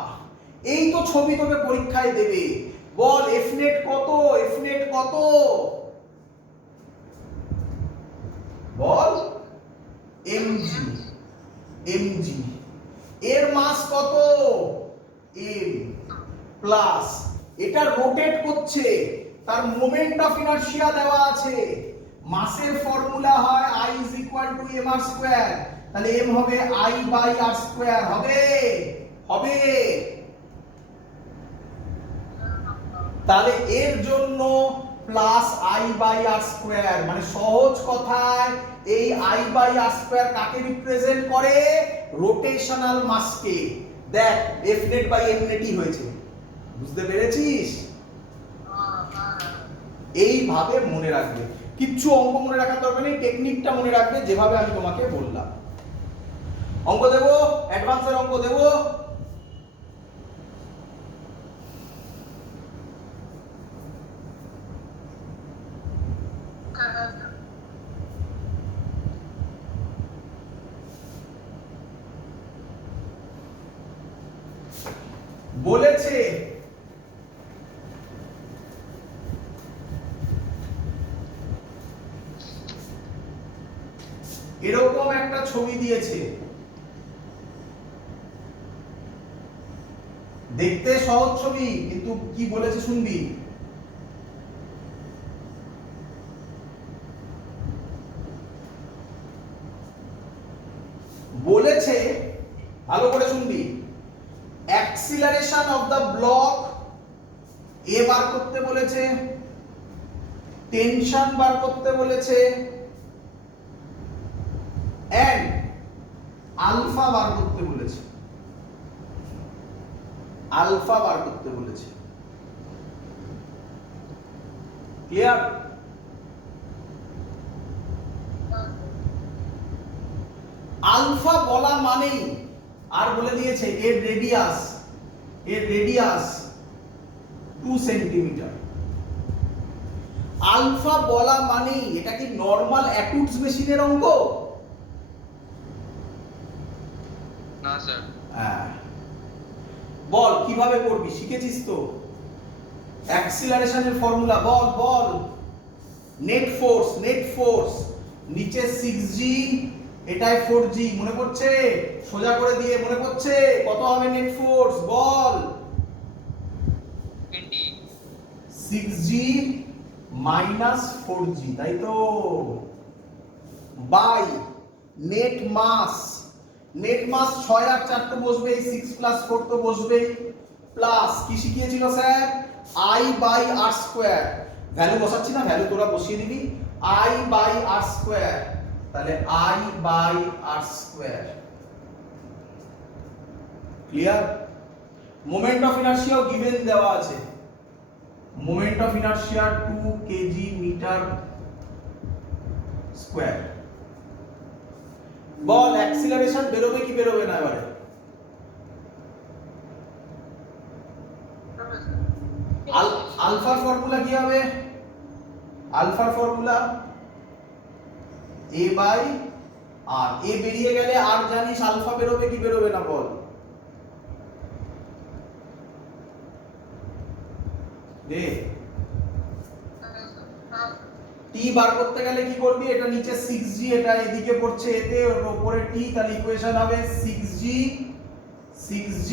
এই তো ছবি তোকে পরীক্ষায় দেবে। বল এফ নেট কত? এফ নেট কত? বল mg, mg এর মাস কত? m প্লাস এটা রোটেট করছে, তার মোমেন্ট অফ ইনারশিয়া দেওয়া আছে। মাসের ফর্মুলা হয় i is equal to mr square, তাহলে m হবে i বাই r স্কয়ার। হবে? হবে। তাহলে এর জন্য plus i by r square, মানে সহজ কথায় এই i বাই r স্কয়ার কাকে রিপ্রেজেন্ট করে? রোটেশনাল মাসকে। দেখ f নেট বাই m নেটই হয়েছে, বুঝতে পেরেছিস? এইভাবে মনে রাখবে, কিচ্ছু অঙ্ক মনে রাখার দরকার নেই, টেকনিকটা মনে রাখবে যেভাবে আমি তোমাকে বললাম। অঙ্ক দেব, অ্যাডভান্সের অঙ্ক দেব। বলেছে এরকম একটা ছবি দিয়েছে, দেখতে সহজ ছবি, কিন্তু কি বলেছে শুনবি। বলেছে, ভালো করে শুনবি, অ্যাক্সিলারেশন অফ দা ব্লক এ বার করতে বলেছে, টেনশন বার করতে বলেছে, এন্ড আলফা বার করতে বলেছে। আলফা বার করতে বলেছে। ক্লিয়ার? আলফা বলা মানেই, আর বলে দিয়েছে এর রেডিয়াস 2 সেন্টিমিটার। আলফা বলা মানেই, এটা কি নরমাল অ্যাকুটস মেশিনের অঙ্ক? না স্যার। হ্যাঁ, বল কিভাবে করবি, শিখেছিস তো? অ্যাক্সিলারেশনের ফর্মুলা বল, বল। নেট ফোর্স নিচে 6g, এটাই 4g, মনে পড়ছে? সোজা করে দিয়ে মনে পড়ছে? কত হবে নেট ফোর্স বল? 20 6g মাইনাস 4g, তাই তো? বাই নেট মাস, নেট মাস 6 আর 4 তো বসবেই, 6 প্লাস 4 তো বসবেই, প্লাস কি শিখিয়েছিল sir, I by R square, value বসাচ্ছি না, ভ্যালু তোরা বসিয়ে দিবি, I বাই আর স্কয়ার, তাহলে I by R square. Clear? Moment of ইনার্শিয়াও গিভেন দেওয়া আছে, moment of inertia 2 kg metre square. বল অ্যাক্সিলারেশন বেরোবে কি বেরোবে না এবারে? আলফার ফর্মুলা কি হবে? আলফার formula a by R, a বেরিয়ে গেলে আর জানিস আলফা বেরোবে কি বেরোবে না বল? দে টি বার করতে গেলে কি করবি, এটা নিচে 6g, এটা এদিকে পড়ছে এতে, ওর উপরে t, তাহলে ইকুয়েশন হবে 6g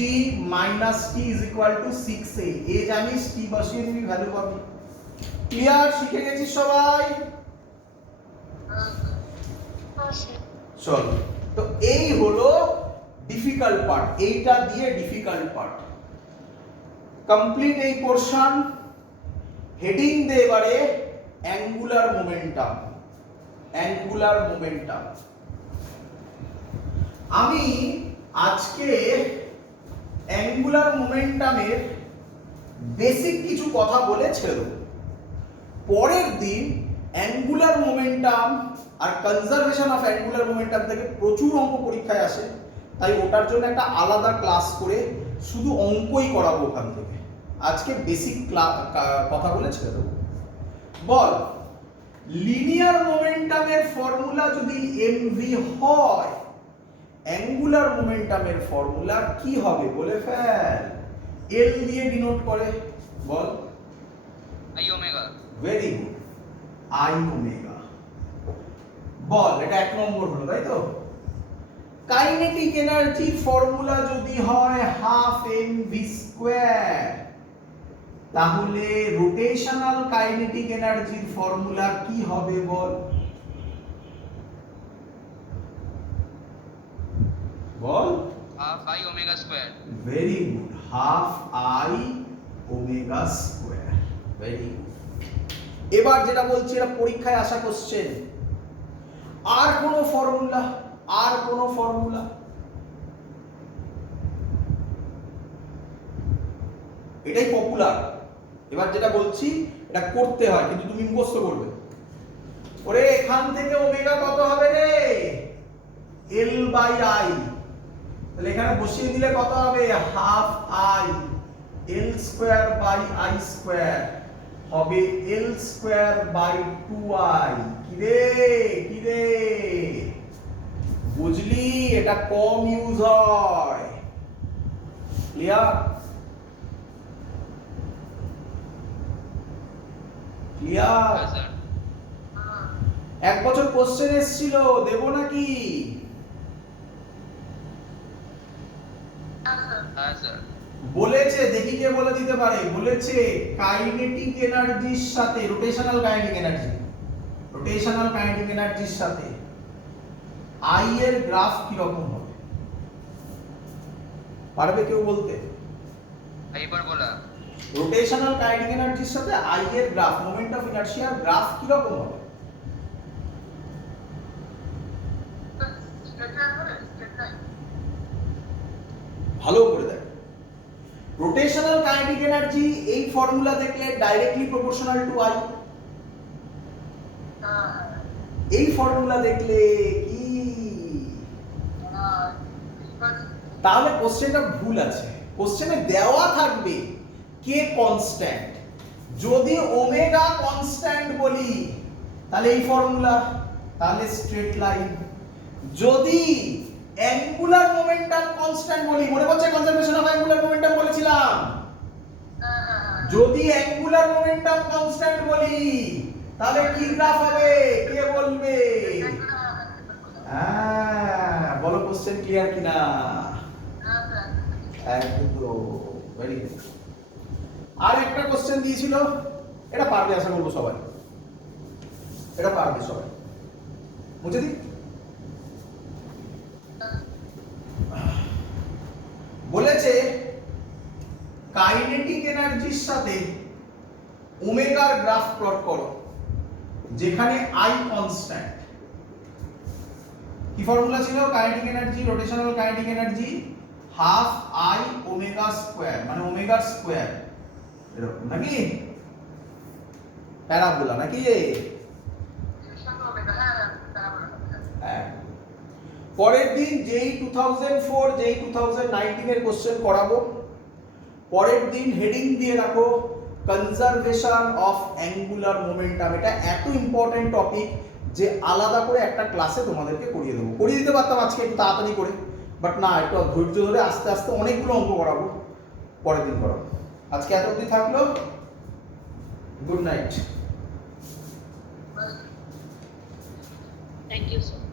minus t is equal two 6a, a জানিস, t বসিয়ে দিবি, ভ্যালু পাবি। ক্লিয়ার? শিখে গেছিস সবাই? চল, তো এই হলো ডিফিকাল্ট পার্ট, এইটা দিয়ে ডিফিকাল্ট পার্ট কমপ্লিট। এই পোরশন হেডিং দে এবারে অ্যাঙ্গুলার মোমেন্টাম। অ্যাঙ্গুলার মোমেন্টাম আমি আজকে অ্যাঙ্গুলার মোমেন্টামের বেসিক কিছু কথা বলে ছেড়ে দেব। পরের দিন অ্যাঙ্গুলার মোমেন্টাম আর কনজারভেশন অফ অ্যাঙ্গুলার মোমেন্টাম থেকে প্রচুর অঙ্ক পরীক্ষায় আসে, তাই ওটার জন্য একটা আলাদা ক্লাস করে শুধু অঙ্কই করাবো ওখান থেকে। আজকে বেসিক কথা বলে ছেড়ে দেবো। বল, লিনিয়ার মোমেন্টামের ফর্মুলা যদি mv হয়, অ্যাঙ্গুলার মোমেন্টামের ফর্মুলা কি হবে বলে ফেল। l দিয়ে ডিনোট করে, বল। I omega. Very good, I omega. বল, এটা 1 নম্বর হলো, তাই তো? কাইনেটিক এনার্জি ফর্মুলা যদি হয় হাফ mv স্কয়ার, তাহলে রোটেশনাল কাইনেটিক এনার্জির ফর্মুলা কি হবে বল? বল। Half I omega square. Very good, half I omega square. Very good. এবার যেটা বলছি, এটা পরীক্ষায় আসা কোশ্চেন। আর কোনো ফর্মুলা? আর কোনো ফর্মুলা? এটাই পপুলার। এবার যেটা বলছি এটা করতে হয়, কিন্তু তুমি মুখস্থ করবে। ওরে, এখান থেকে ওমেগা কত হবে রে? L বাই I, তাহলে এখানে বসিয়ে দিলে কত হবে? Half I, L square by I square হবে L স্কয়ার বাই 2I। কি রে বুঝলি? এটা কম ইউজ হয়। ক্লিয়ার? ক্লিয়ার? হ্যাঁ স্যার। এক বছর কোশ্চেন এসেছিল, দেব নাকি? হ্যাঁ স্যার। বলেছে, দেখি কে বলে দিতে পারে। বলেছে কাইনেটিক এনার্জির সাথে রোটেশনাল কাইনেটিক এনার্জির সাথে I এর গ্রাফ কি রকম হবে? পারবে কেউ বলতে? হাইপারবোলা। রোটেশনাল কাইনেটিক এনার্জির সাথে I এর গ্রাফ, মোমেন্ট অফ ইনার্শিয়ার গ্রাফ কি রকম হবে? ভালো করে দেখ। রোটেশনাল কাইনেটিক এনার্জি এই ফর্মুলা দেখলে ডাইরেক্টলি প্রপোর্শনাল টু I। এই ফর্মুলা দেখলে কি? তাহলে কোশ্চেনটা ভুল আছে। কোশ্চেনে দেওয়া থাকবে কে কনস্ট্যান্ট। যদি ওমেগা কনস্ট্যান্ট বলি তাহলে এই ফর্মুলা, তাহলে স্ট্রেট লাইন। যদি অ্যাঙ্গুলার মোমেন্টাম কনস্ট্যান্ট বলি, মনে পড়ছে কনজারভেশন অফ অ্যাঙ্গুলার মোমেন্টাম বলেছিলাম, যদি অ্যাঙ্গুলার মোমেন্টাম কনস্ট্যান্ট বলি তাহলে কি গ্রাফ হবে? কে বলবে? হ্যাঁ, বলো কোশ্চেন ক্লিয়ার কিনা? একদম, ভেরি গুড। আর একটা কোশ্চেন দিয়েছিল, এটা পারবে আশা করবো সবাই, এটা পারবে সবাই। মুছে দি। বলেছে কাইনেটিক এনার্জির সাথে ওমেগার গ্রাফ প্লট করো, যেখানে আই কনস্ট্যান্ট। কি ফর্মুলা ছিল kinetic energy, rotational kinetic energy half I omega square, মানে ওমেগার স্কয়ার, এরকম নাকি প্যারাবোলা নাকি? হ্যাঁ। পরের দিন যেই 2004 যেই 2019 এর কোশ্চেন করাবো, পরের দিন হেডিং দিয়ে রাখো কনজারভেশন অফ অ্যাঙ্গুলার মোমেন্টাম। এটা এত ইম্পর্টেন্ট টপিক যে আলাদা করে একটা ক্লাসে তোমাদেরকে করিয়ে দেবো। করিয়ে দিতে পারতাম আজকে একটু তাড়াতাড়ি করে, বাট না, একটু ধৈর্য ধরে আস্তে আস্তে অনেকগুলো অঙ্ক করাবো, পরের দিন করাবো। আজকে এত অবধি থাকলো, good night. Thank you sir.